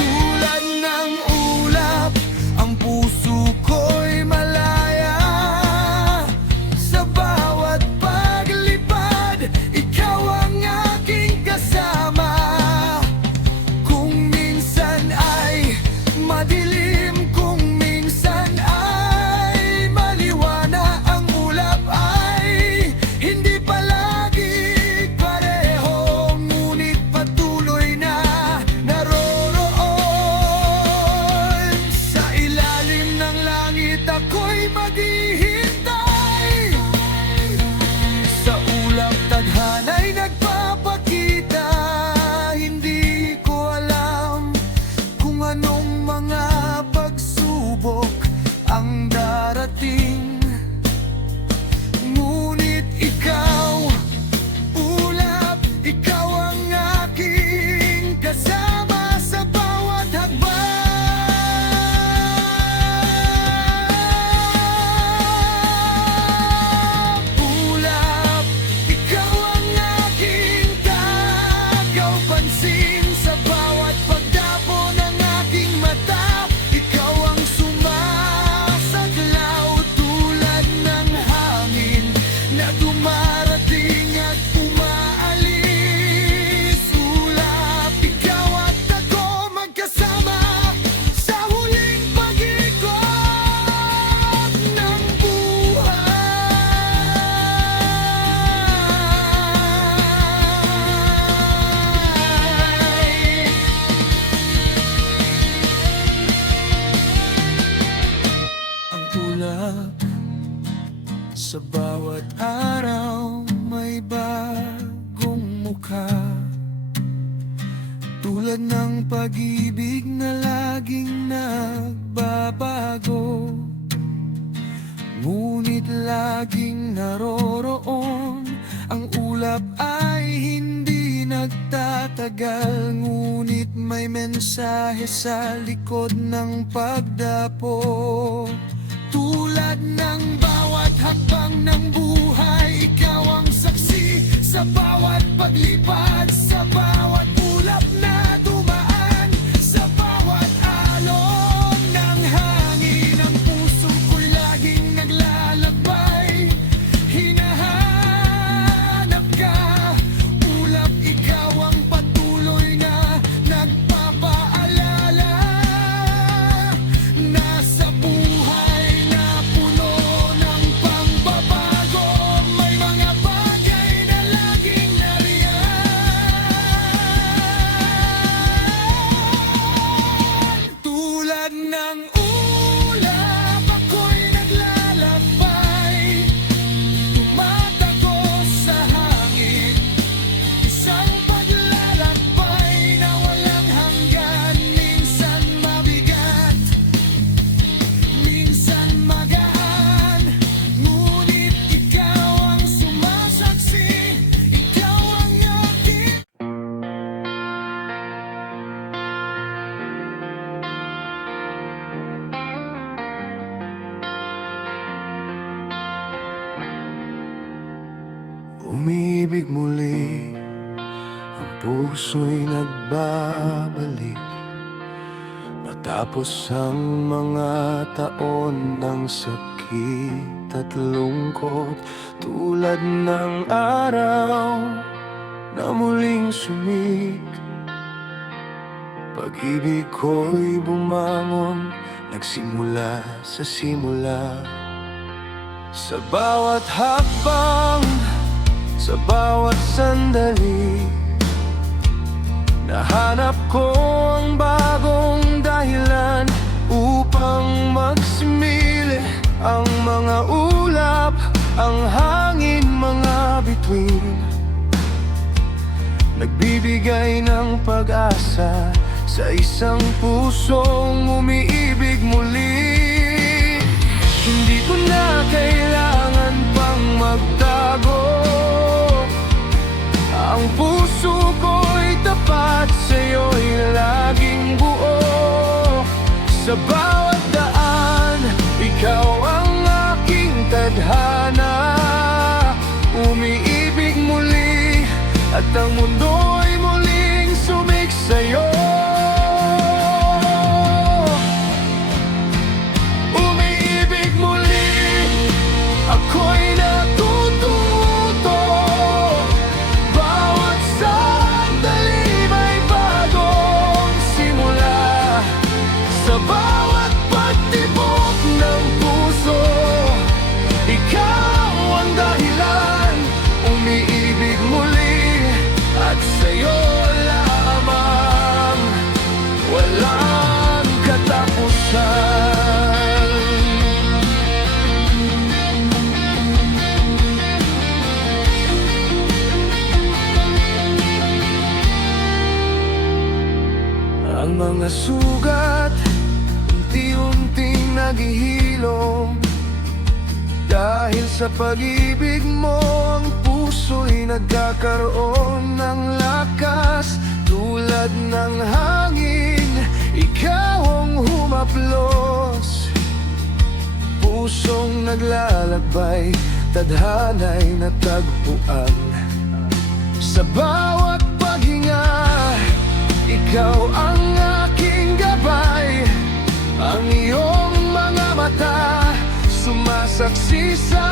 Tulad ng ulap, ang puso ko'y malaya. Sa bawat paglipad, ikaw ang aking kasama. Kung minsan ay madilim, kung minsan ay maliwana, ang ulap ay hindi palagi pareho, ngunit patuloy na naroroon. Sa ilalim ng langit ako'y maghihintay. Sa ulap tadhana'y nagpapakita. Hindi ko alam kung anong mga pagsubok ang darating, ngunit ikaw, ulap, ikaw ang aking kasama sa bawat hakbang. Ulap, ikaw ang aking dakaw pansin. Sa bawat pagdapo ng aking mata, ikaw ang sumasaklaw. Tulad ng hangin na dumarating at umaalis. Ulap, ikaw at ako magkasama sa huling pag-ikot ng buhay. Ang ulap, sa bawat araw may bagong mukha. Tulad ng pag-ibig na laging nagbabago, ngunit laging naroroon. Ang ulap ay hindi nagtatagal, ngunit may mensahe sa likod ng pagdapo. Tulad ng bawat hakbang ng buhay, ikaw ang saksi sa bawat paglipad. Sa bawat ulap na dumaan, sa bawat alon ng hangin, ang puso ko'y laging naglalakbay. Hinahanap ka, ulap, ikaw ang patuloy na nagpapaalala. Nasa buhay na puno ng pangbabago, may mga bagay na laging Umiibig muli, ang puso'y nagbabalik. Matapos ang mga taon ng sakit at lungkot, tulad ng araw na muling sumik. Pag-ibig ko'y bumangon, nagsimula sa simula. Sa bawat hakbang, sa bawat sandali, nahanap ko ang bagong dahilan upang magsimili. Ang mga ulap, ang hangin, mga bituin, nagbibigay ng pag-asa sa isang pusong umiibig muli. Hindi ko na kailangan pang magtago, ang puso ko'y tapat, sa'yo'y laging buo. Sa bawat daan, ikaw ang aking tadhana. Umiibig muli, at ang mundo'y muling sumik sa'yo. Umiibig muli, ako'y natututo. Bawat sandali may bagong simula. Sa bawat pagtibok ng puso, ikaw ang dahilan. Umiibig muli, at sa'yo lamang, walang katapusan. Ang mga sugat, unti-unting naghihilom. Dahil sa pag-ibig mo, ang puso'y nagkakaroon ng lakas. Tulad ng hangin, ikaw ang humaplos. Pusong naglalakbay, tadhana'y natagpuan. Sa bawat paghinga, ikaw ang aking gabay. Ang iyong mga mata, sumasaksi sa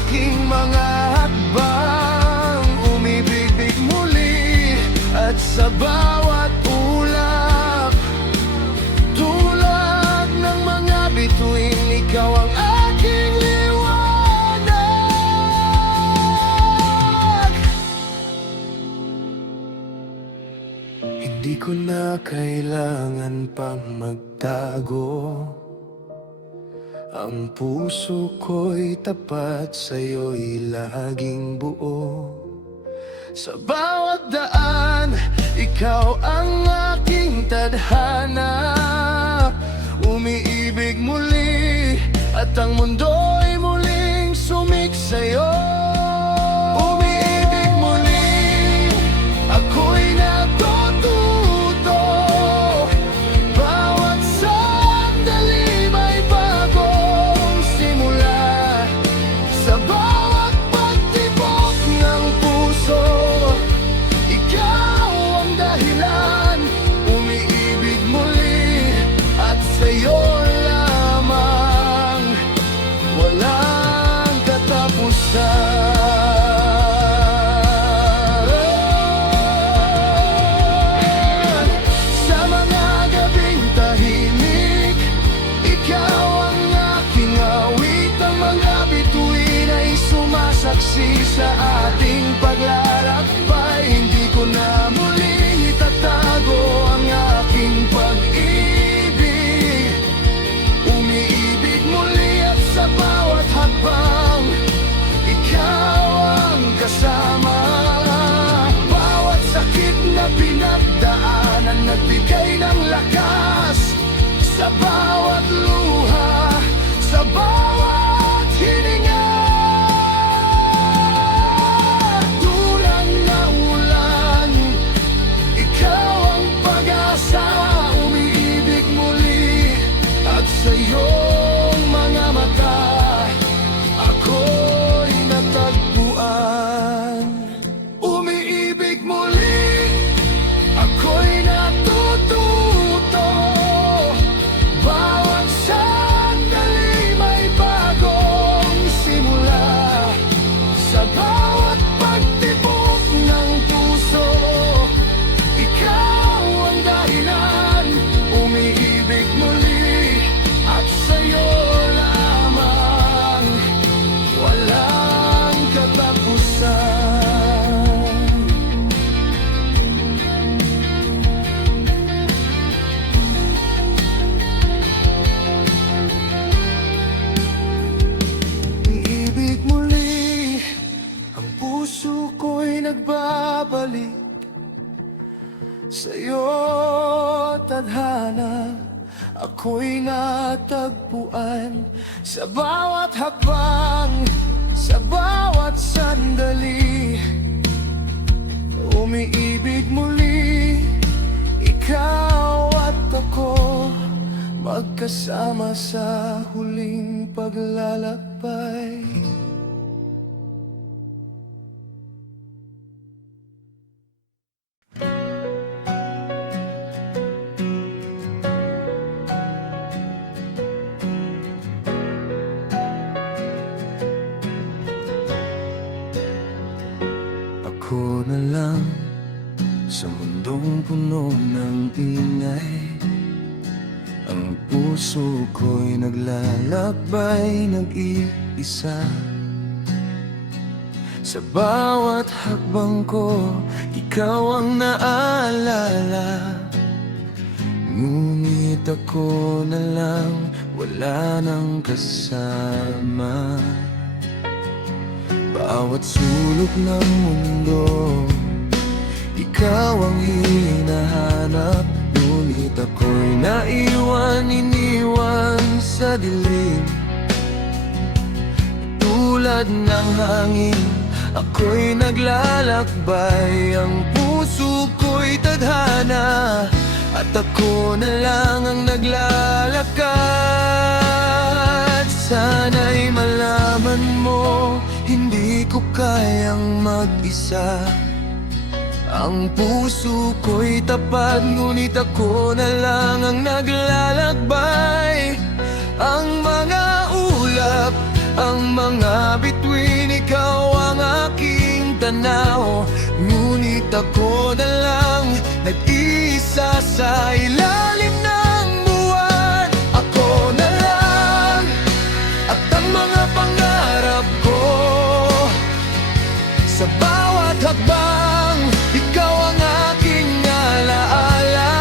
aking mga hakbang. Umibig muli, at sa bawat ulap, tulad ng mga bituin, ikaw ang aking liwanag. Hindi ko na kailangan pang magtago, ang puso ko'y tapat, sa'yo'y laging buo. Sa bawat daan, ikaw ang aking tadhana. Umiibig muli, at ang mundo'y muling sumik sa'yo. Umiibig muli, ako'y natututo. Bawat sandali may bagong simula. Sa bawat pagtibok ng puso, ikaw ang dahilan. Umiibig muli, at sa'yo lamang, walang katapusan. Sa mga gabing tahimik, ikaw ang aking awit. Ang mga bituin ay sumasaksi sa ating paglalakbay. Hindi ko na muling itatago ang aking pag-ibig. Umiibig muli, at sa bawat hakbang, ikaw ang kasama. Bawat sakit na pinagdaanan, nagbigay ng lakas. Sa bawat luha, sa bawat hininga, tulad na ulan, ikaw ang pag-asa. Umiibig muli, at sa iyong mga mata, ako'y natagpuan. Sa'yo, tadhana, ako'y natagpuan. Sa bawat hakbang, sa bawat sandali, umiibig muli. Ikaw at ako, magkasama sa huling paglalakbay. Ako na lang sa mundong puno ng ingay. Ang puso ko'y naglalakbay, nag-iisa. Sa bawat hakbang ko, ikaw ang naalala. Ngunit ako na lang, wala nang kasama. Bawat sulok ng mundo, ikaw ang hinahanap. Ngunit ako'y iniwan sa dilim. Tulad ng hangin, ako'y naglalakbay. Ang puso ko'y tadhana, at ako na lang ang naglalakad. Sana'y malaman mo, hindi ko kayang mag-isa. Ang puso ko'y tapat, ngunit ako na lang ang naglalakbay. Ang mga ulap, ang mga bituin, ikaw ang aking tanaw. Ngunit ako na lang, nag-iisa sa ilalim ng buwan. Ako na lang, at ang mga pangarap ko. Sa bawat hakbang, ikaw ang aking alaala.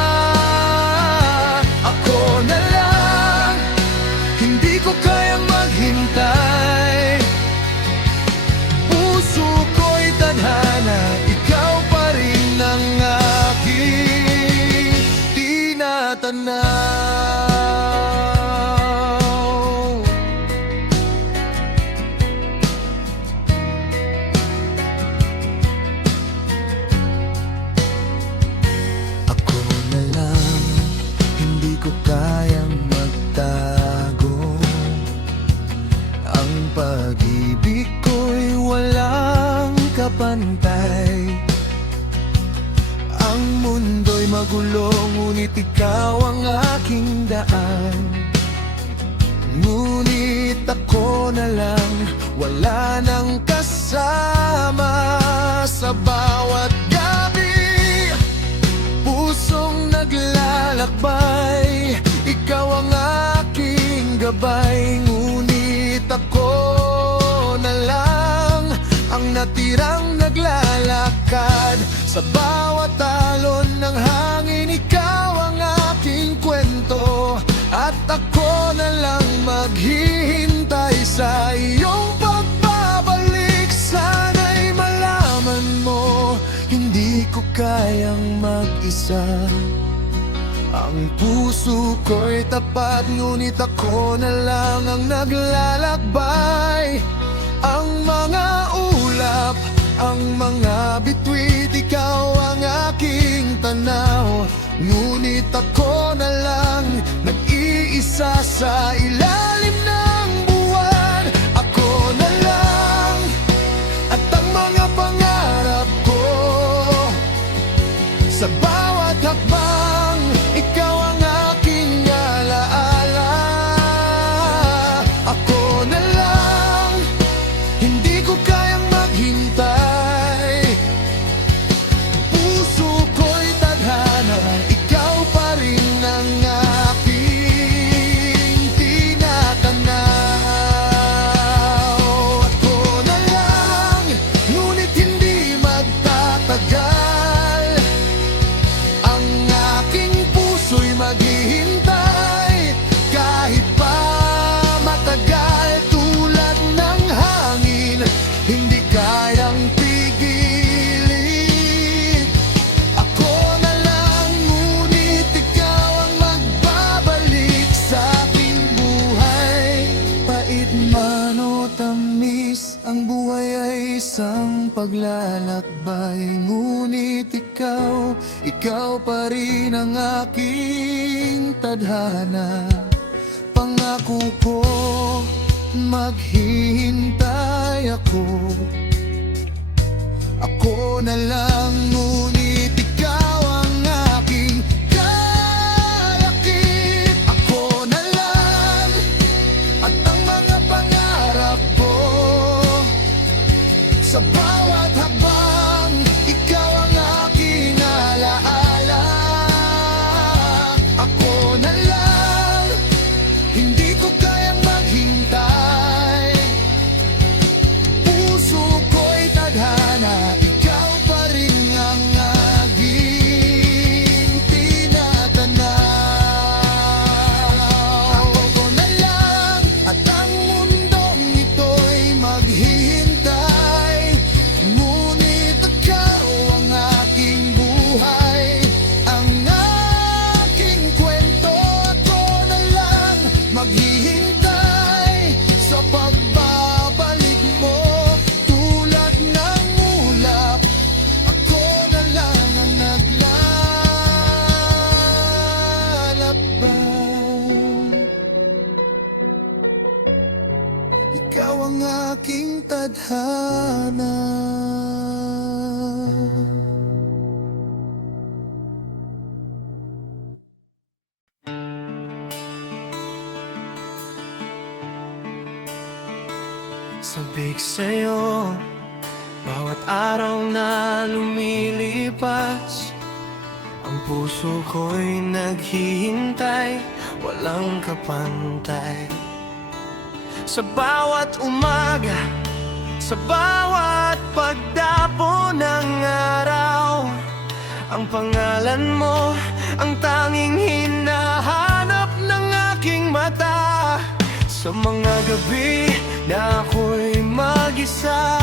Ako na lang, hindi ko kayang maghintay. Puso ko'y tadhana, ikaw pa rin ang aking tinatanaw. Ako na lang, hindi ko kayang magtago. Ang pag-ibig ko'y walang kapantay. Ang mundo'y magulo, ngunit ikaw ang aking daan. Ngunit ako na lang, wala nang kasama. Sa bawat gabi, pusong naglalakbay, ikaw ang aking gabay. Ngunit ako na lang ang natirang naglalakad. Sa bawat alon ng hangin, ikaw ang aking kwento. At ako na lang maghihintay sa iyong pagbabalik. Sana'y malaman mo, hindi ko kayang mag-isa. Ang puso ko'y tapat, ngunit ako na lang ang naglalakbay. Ang mga ulap, ang mga bituin, ikaw ang aking tanaw. Ngunit ako na lang, nag-iisa sa ilalim ng buwan. Ako na lang, at ang mga pangarap ko. Sa bawat hakbang, ikaw ang aking alaala. Ako na lang, hindi ko kayang maghintay. Puso ko'y tadhana, ikaw pa rin ang aking tinatanaw. gaano tamis ang buhay ay isang paglalakbay. Ngunit ikaw pa rin ang aking tadhana. Pangako ko, maghihintay ako. Ako na lang, ngunit ikaw ang aking kalakip. Ako na lang, at ang mga pangarap ko. Sa bawat habang, ikaw ang aking alaala. Ako na lang, hindi ko kayang maghintay. Puso ko'y tadhana, ikaw pa rin ang aking tinatanaw. Ako na lang, at ang mundong ito'y maghihintay. Ngunit ikaw ang aking buhay, ang aking kwento. Ako na lang, maghihintay sa pagbabalik mo. Tulad ng ulap, ako na lang ang naglalakbay. Ikaw ang aking tadhana. Sabik sa'yo, bawat araw na lumilipas, ang puso ko'y naghihintay, walang kapantay. Sa bawat umaga, sa bawat pagdapo ng araw, ang pangalan mo ang tanging hinahanap ng aking mata. Sa mga gabi na ako'y mag-isa,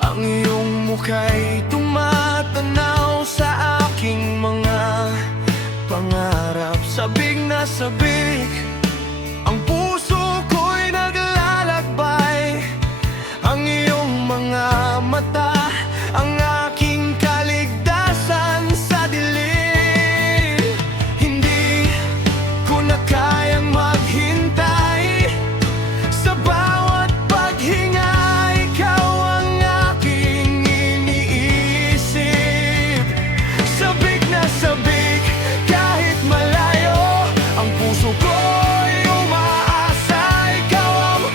ang iyong mukha'y tumatanaw sa aking mga pangarap. Sabik na sabik, ang puso ko'y naglalakbay. Ang iyong mga mata, ang aking kaligtasan sa dilim. Hindi ko na kayang maghintay. Sa bawat paghinga, ikaw ang aking iniisip. Sabik na sabik, kahit malayo, ang puso ko'y umaasa. Ikaw ang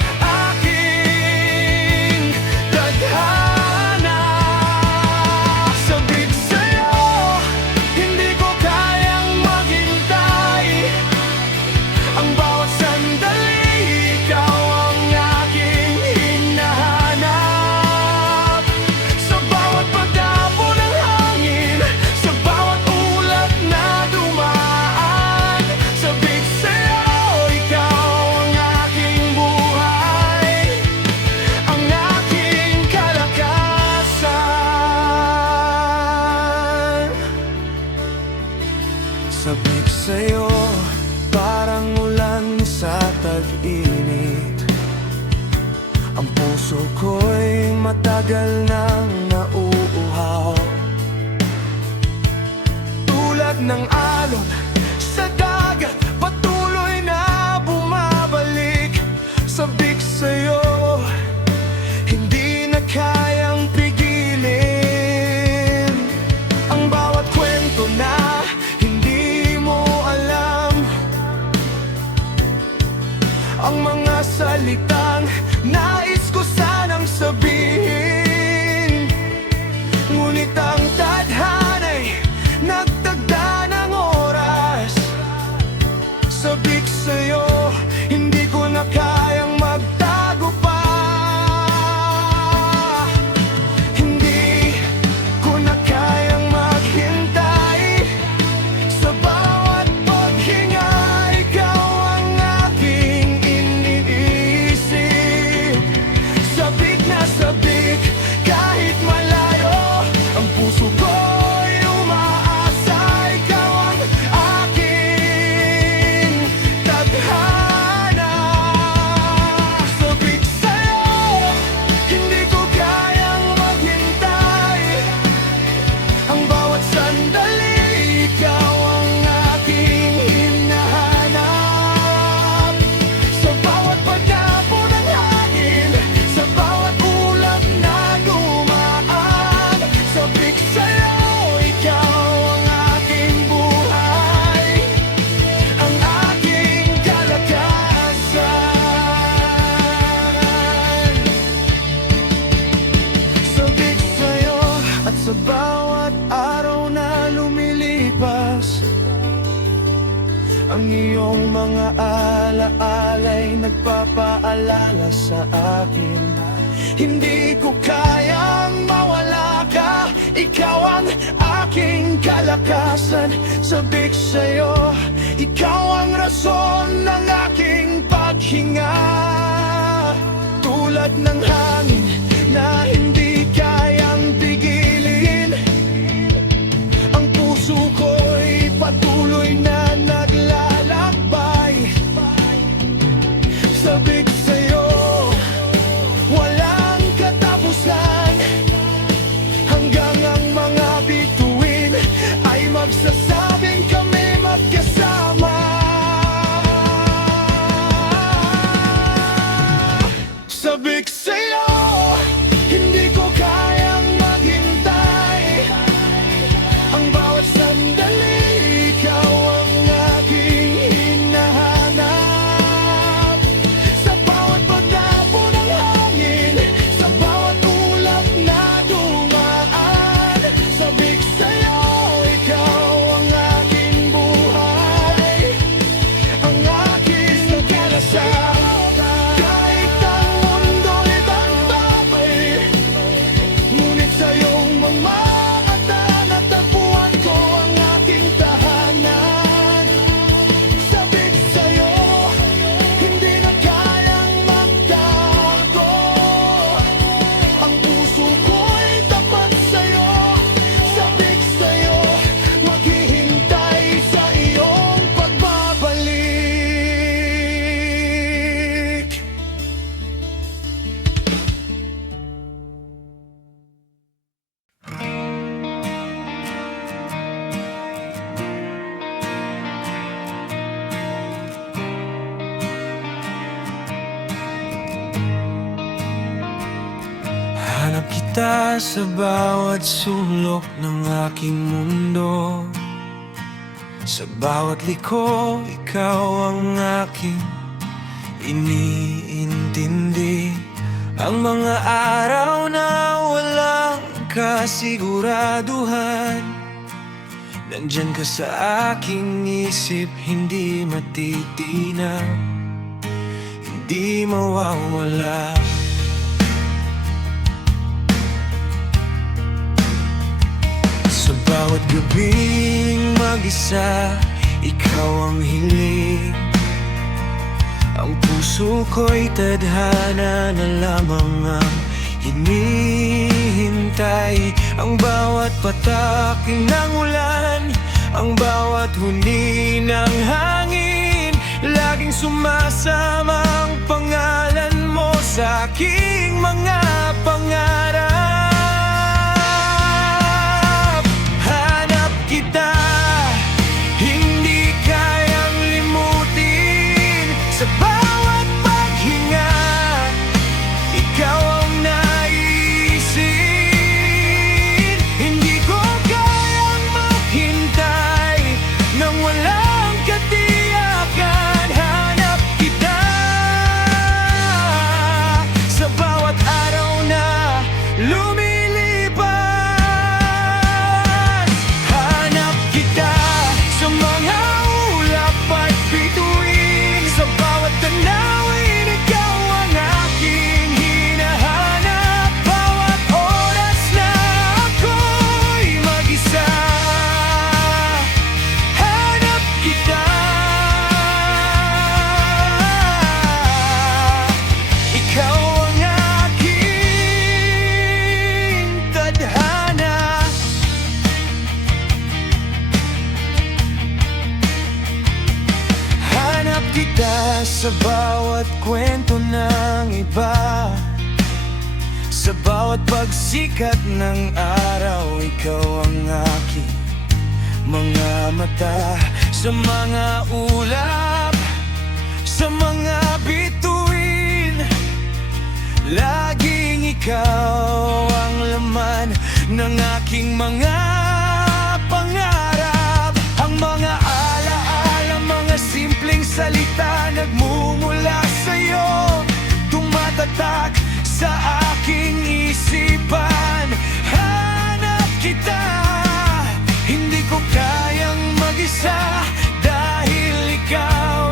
aking tadhana. Sabik sa'yo, hindi ko kayang maghintay. Ang bawat sandali, ikaw ang aking hinahanap. Sa bawat pagdapo ng hangin, sa bawat ulat na dumaan, sabik sa'yo, ikaw ang aking buhay, ang aking kalakasan. Sabik sa'yo, parang ulan sa tag-init. Ang puso ko'y matagal nang nauuhaw. Tulad ng alon sa dagat, patuloy na bumabalik. Sabik sa'yo, hindi na kayang pigilin. Ang bawat kwento na hindi mo alam, ang mga salitang nais ko sanang sabihin. Ngunit ang tadhana'y nagtagda ng oras. Sabik sa'yo, hindi ko na kayang magtago pa. Hindi ko na kayang maghintay. Sa bawat paghinga, ikaw ang aking iniisip. iyong mga alaala'y nagpapaalala sa akin. Hindi ko kayang mawala ka, ikaw ang aking kalakasan. Sabik sa'yo, ikaw ang rason ng aking paghinga. Tulad ng hangin na hindi kayang pigilin, ang puso ko'y patuloy na naglalakbay. Sabik sa'yo, walang katapusan, hanggang ang mga bituin ay magsasabing kami magkasama. Sabik sa'yo, hindi ko kayang maghintay. Ang bawat sandali, ikaw ang aking hinahanap. Sa bawat pagdapo ng hangin, sa bawat ulap na dumaan. Sabik sa'yo, ikaw ang aking buhay, ang aking kalasan. Kahit ang mundo'y tampapay, ngunit sa iyong mamamagitan natagpuan ko ang aking tahanan. Sabik sa'yo, hindi na kayang magtago. Ang puso ko'y tapat sa'yo. Sabik sa'yo, maghihintay sa iyong pagbabalik. Hanap kita sa bawat sulok ng aking mundo. Sa bawat liko, ikaw ang aking iniintindi. Ang mga araw na walang kasiguraduhan, nandyan ka sa aking isip, hindi matitinag, hindi mawawala. Sa bawat gabing mag-isa, ikaw ang hiling. Ang puso ko'y tadhana na lamang ang hinihintay. Ang bawat patak ng ulan, ang bawat huni ng hangin, laging sumasama ang pangalan mo sa aking mga pangarap. Hanap kita, hindi kayang limutin. Sa bawat paghinga, ikaw ang naisin. Hindi ko kayang maghintay nang walang katiyakan. Hanap kita sa bawat araw na lumilipas. Hanap kita sa mga ulap at bituin. Sa bawat tanawin, ikaw ang aking hinahanap. Bawat oras na ako'y mag-isa, hanap kita. Ikaw ang aking tadhana. Hanap kita sa bawat kwento ng iba. Sa bawat pagsikat ng araw, ikaw ang aking mga mata. Sa mga ulap, sa mga bituin, laging ikaw ang laman ng aking mga pangarap. Ang mga alaala, mga simpleng salita nagmumula sa'yo, tumatatak sa aking isipan. Hanap kita, hindi ko kayang mag-isa, dahil ikaw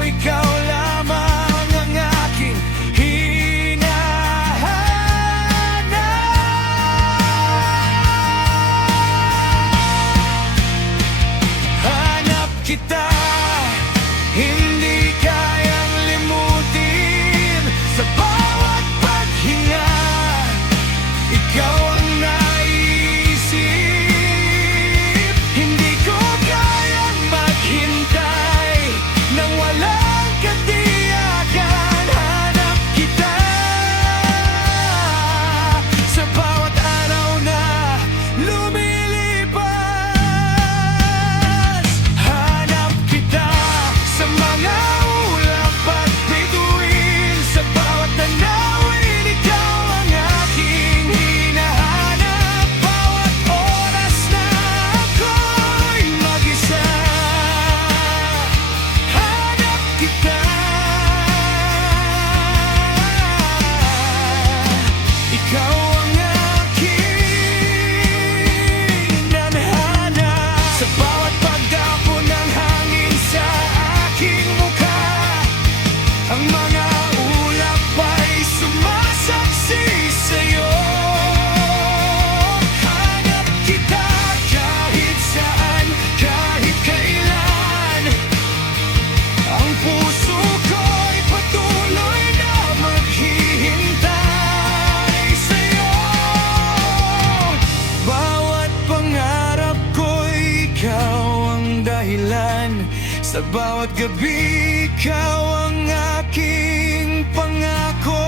Sa bawat gabi, ikaw ang aking pangako.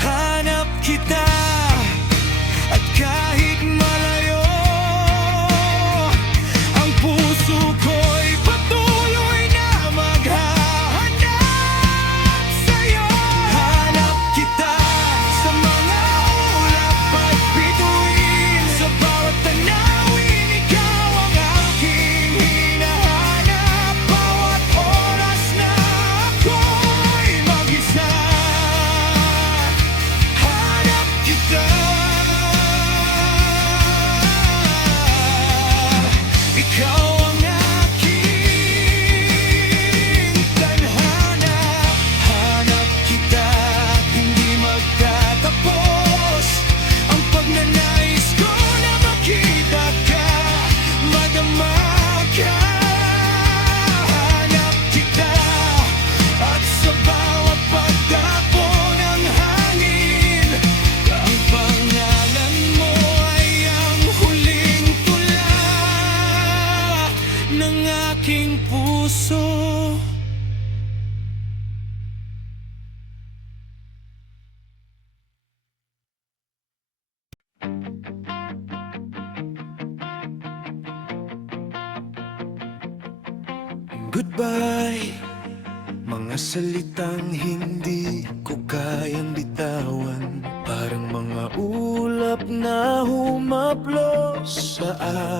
Hanap kita at kahit malayo, ang puso ko'y patuloy na maghahanap sa'yo. Hanap kita sa mga ulap at bituin, sa bawat tanawin, ikaw ang aking hinahanap. Bawat oras na ako'y mag-isa, hanap kita. Ikaw ang aking tadhana. Hanap kita, hindi magtatapos ang pagnanais ko na makita ka, madama ka. Hanap kita at sa bawat pagdapo ng hangin, ang pangalan mo ay ang huling tula ng aking puso. Goodbye, mga salitang hindi ko kayang bitawan, parang mga ulap na humaplos sa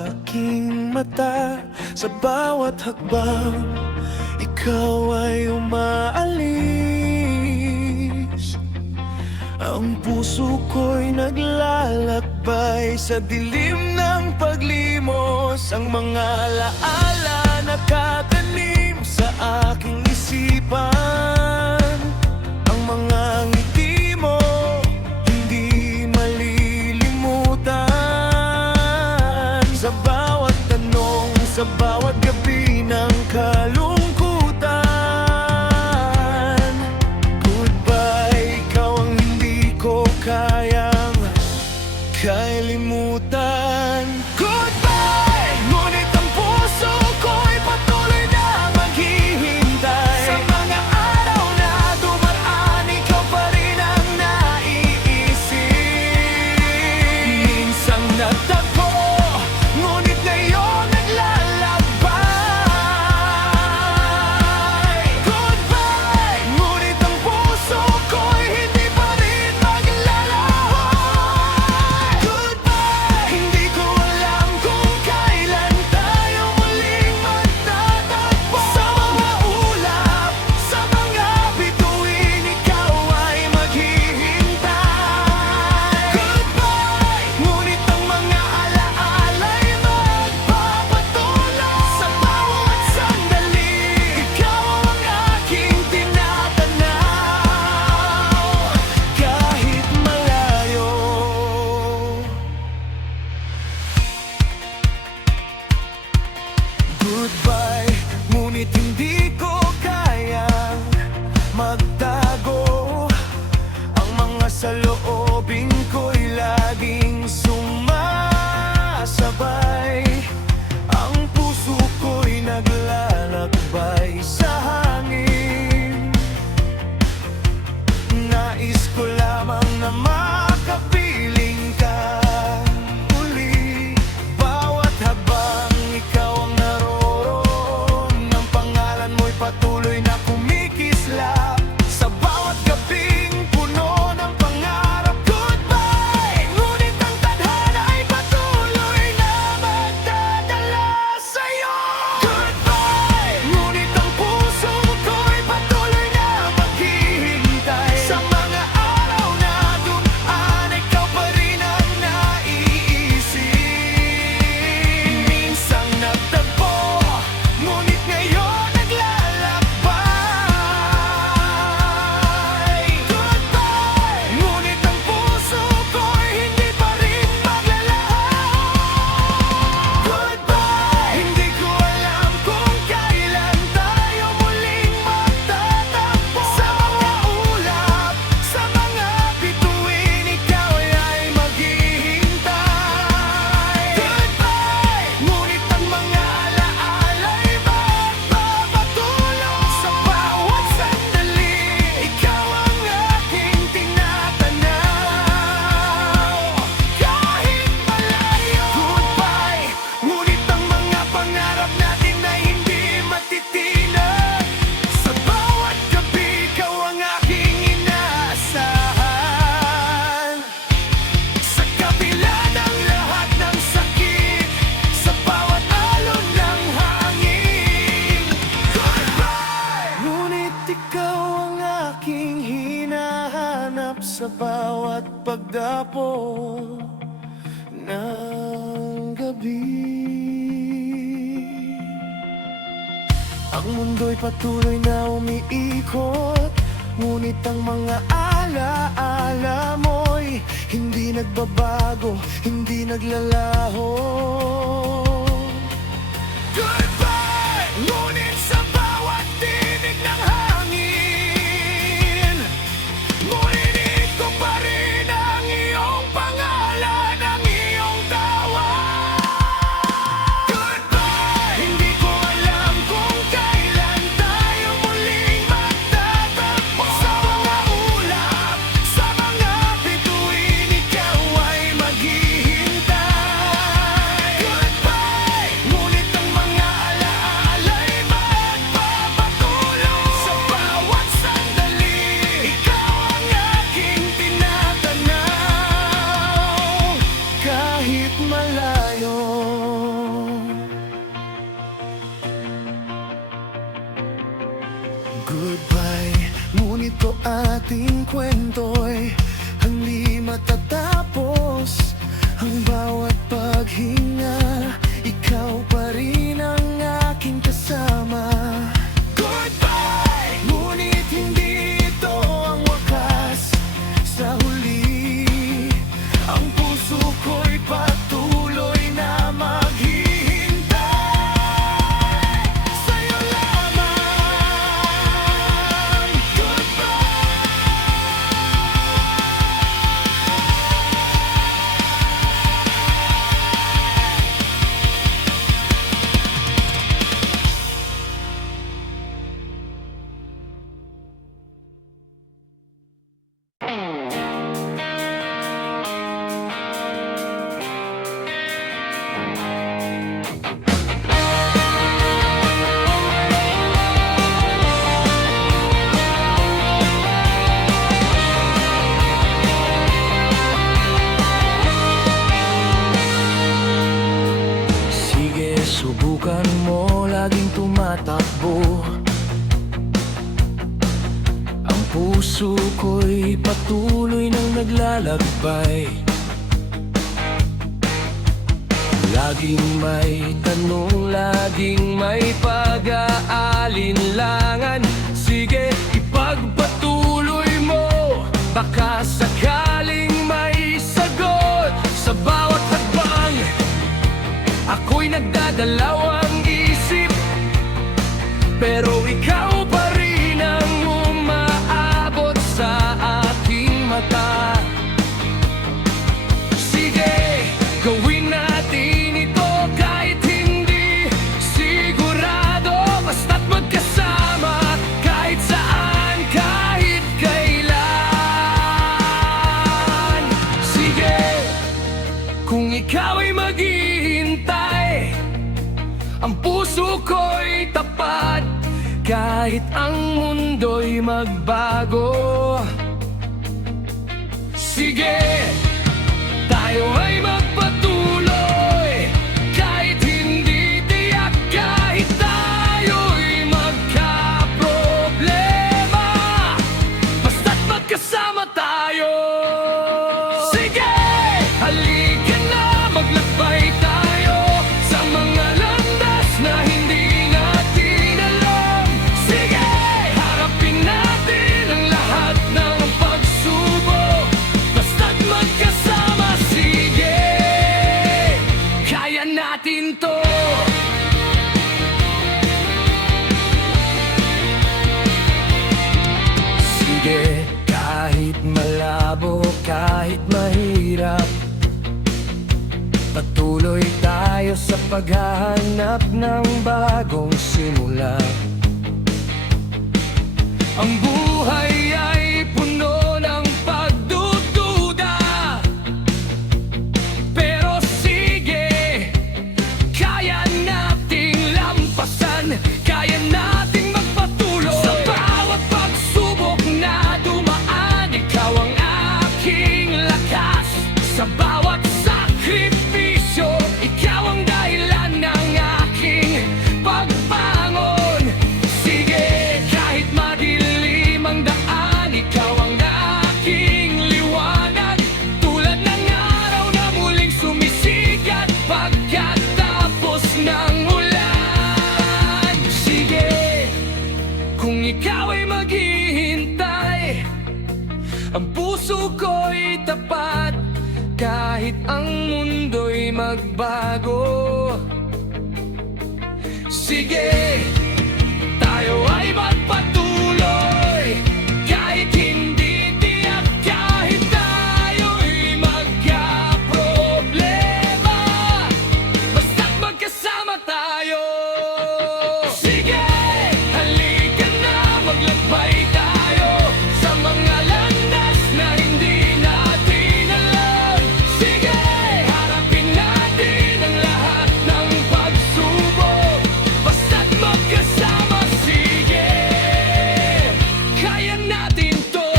aking mata. Sa bawat hakbang, ikaw ay umaalis. Ang puso ko'y naglalakbay sa dilim ng paglimos. Ang mga alaala nakatanim sa aking isipan. Ang mga ngiti mo hindi malilimutan. Sa bawat tanong, sa bawat gabi ng kalungkutan, goodbye, ikaw ang hindi ko kayang kailimutan. Goodbye, ngunit ang puso ko'y patuloy na maghihintay. Sa mga araw na dumaan, ikaw pa rin ang naiisip. Minsang natagpo, ngunit ngayon naglalakbay. Goodbye, ngunit ang puso ko'y hindi pa rin maglalaho. Goodbye. ulap sa bawat pagdapo ng gabi. Ang mundo'y patuloy na umiikot, ngunit ang mga alaala mo'y hindi nagbabago, hindi naglalaho. Goodbye! Ngunit sa bawat tinig ng hangin, murinig ko pa rin ang iyong pangalan, ang iyong tawa. Goodbye! Hindi ko alam kung kailan tayo muling magtatagpo. Sa mga ulap, sa mga bituin, ikaw ay maghihintay. Goodbye! Ngunit ang mga alaala'y magpapatuloy. Sa bawat sandali, ikaw ang aking tinatanaw, kahit malayo. Goodbye, ngunit to ating kwento'y hindi matatapos. Ang bawat paghinga, ikaw pa rin ang aking kasama. Goodbye, ngunit hindi ito ang wakas. Sa huli, ang puso ko'y patuloy na maghihintay sa'yo lamang. Goodbye. Sige, subukan mo laging tumatakbo. Ang puso ko'y patuloy nang naglalakbay. Laging may tanong, laging may pag-aalinlangan. Sige, ipagpatuloy mo, baka sakaling may sagot. Sa bawat hakbang, ako'y nagdadalawang isip, pero ikaw pa rin ang umaabot sa aking mata. Sige, gawin natin ito kahit hindi sigurado. Basta't magkasama kahit saan, kahit kailan. Sige, kung ikaw ay maghihintay, ang puso ko'y tapat, kahit ang mundo'y magbago. Sige, tayo ay magpatuloy, kahit hindi tiyak, kahit tayo'y magkaproblema. Basta't magkasama tayo. Sige, halika na, maglakbay tayo sa mga landas na hindi natin alam. Sige, harapin natin ang lahat ng pagsubok. Basta't magkasama, sige, kaya natin to. Sige, kahit malabo, kahit mahirap, patuloy tayo sa paghahanap ng bagong simula. Ang buhay ay puno ng pagdududa, pero sige, kaya nating lampasan, kaya nating magpatuloy. Sa bawat pagsubok na dumaan, ikaw ang aking lakas. Sa bawat sakripisyo, ikaw ang dahilan ng aking pagbangon. Sige, kahit madilim ang daan, ikaw ang aking Ang puso ko'y tapat kahit ang mundo'y magbago. Sige, tayo ay magpatuloy kahit hindi tiyak, kahit tayo'y magkaproblema, basta't magkasama tayo. Sige, halika na, maglakbay tayo sa mga landas na hindi natin alam. Sige, harapin natin ang lahat ng pagsubok, basta't magkasama. Sige, kaya natin to.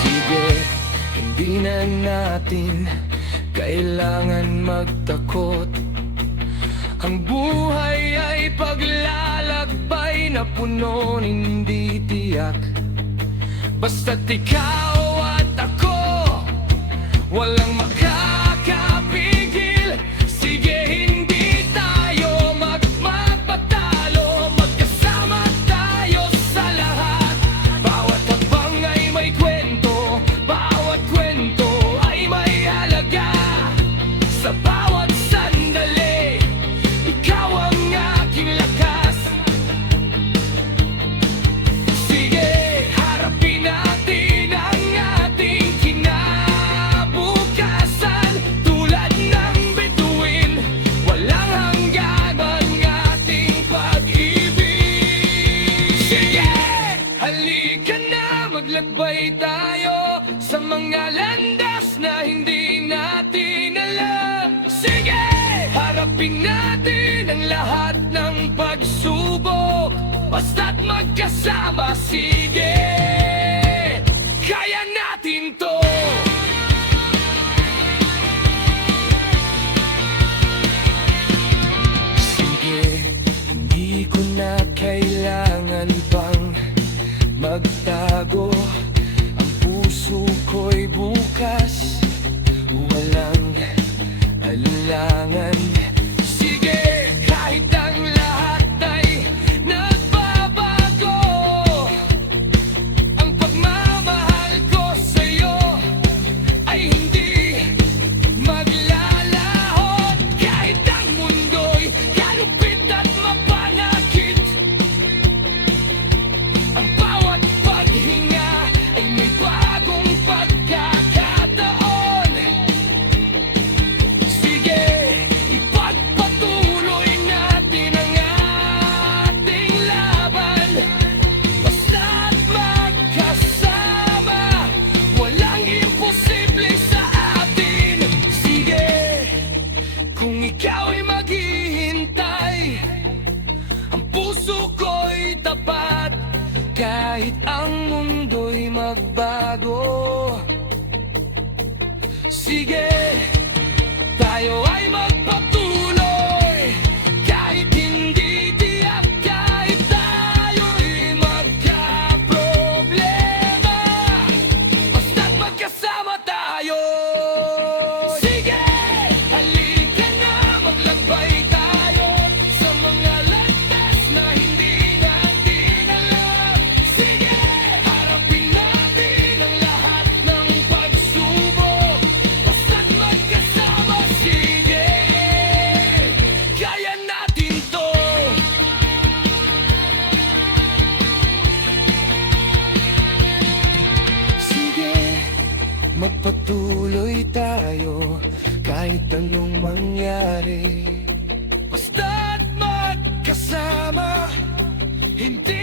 Sige, hindi na natin kailangan magtakot. Ang buhay ay paglalakbay na puno hindi tiyak, basta't ikaw at ako, walang makakapigil. Sige, hindi tayo magpapatalo, magkasama tayo sa lahat. Bawat habang ay may kwento, bawat kwento ay may halaga. Sa bawat sandali, ikaw ang aking lakas. Sige, harapin natin ang ating kinabukasan. Tulad ng bituin, walang hanggan ang ating pag-ibig. Sige, halika na, maglakbay tayo sa mga landas na hindi natin alam. Sige, harapin natin ang lahat ng pagsubok, basta't magkasama. Sige, kaya natin to. Sige, hindi ko na kailangan pang magtago. Ang puso ko'y bukas, walang alinlangan. Sige, kahit ang lahat ay nagbabago, ang pagmamahal ko sa'yo ay hindi maglalahon. Kahit ang mundo'y kalupit at mapanakit, ang bawat paghinga ay may bagong pagkakataon. Sige, ipagpatuloy natin ang ating laban, basta't magkasama, walang imposible sa atin. Sige, kung ikaw ay maghihintay, ang puso ko'y tapat kahit ang mundo'y magbago. Sige, tayo ay magpatuloy kahit hindi tiyak, kahit tayo'y magkaproblema, basta't magkasama tayo. Sige, halika na, maglakbay tayo sa mga landas na hindi natin alam. Sige, harapin natin ang lahat ng pagsubok, basta't magkasama. Sige, kaya natin to. Sige, magpatuloy tayo kahit anong mangyari, basta't magkasama, hindi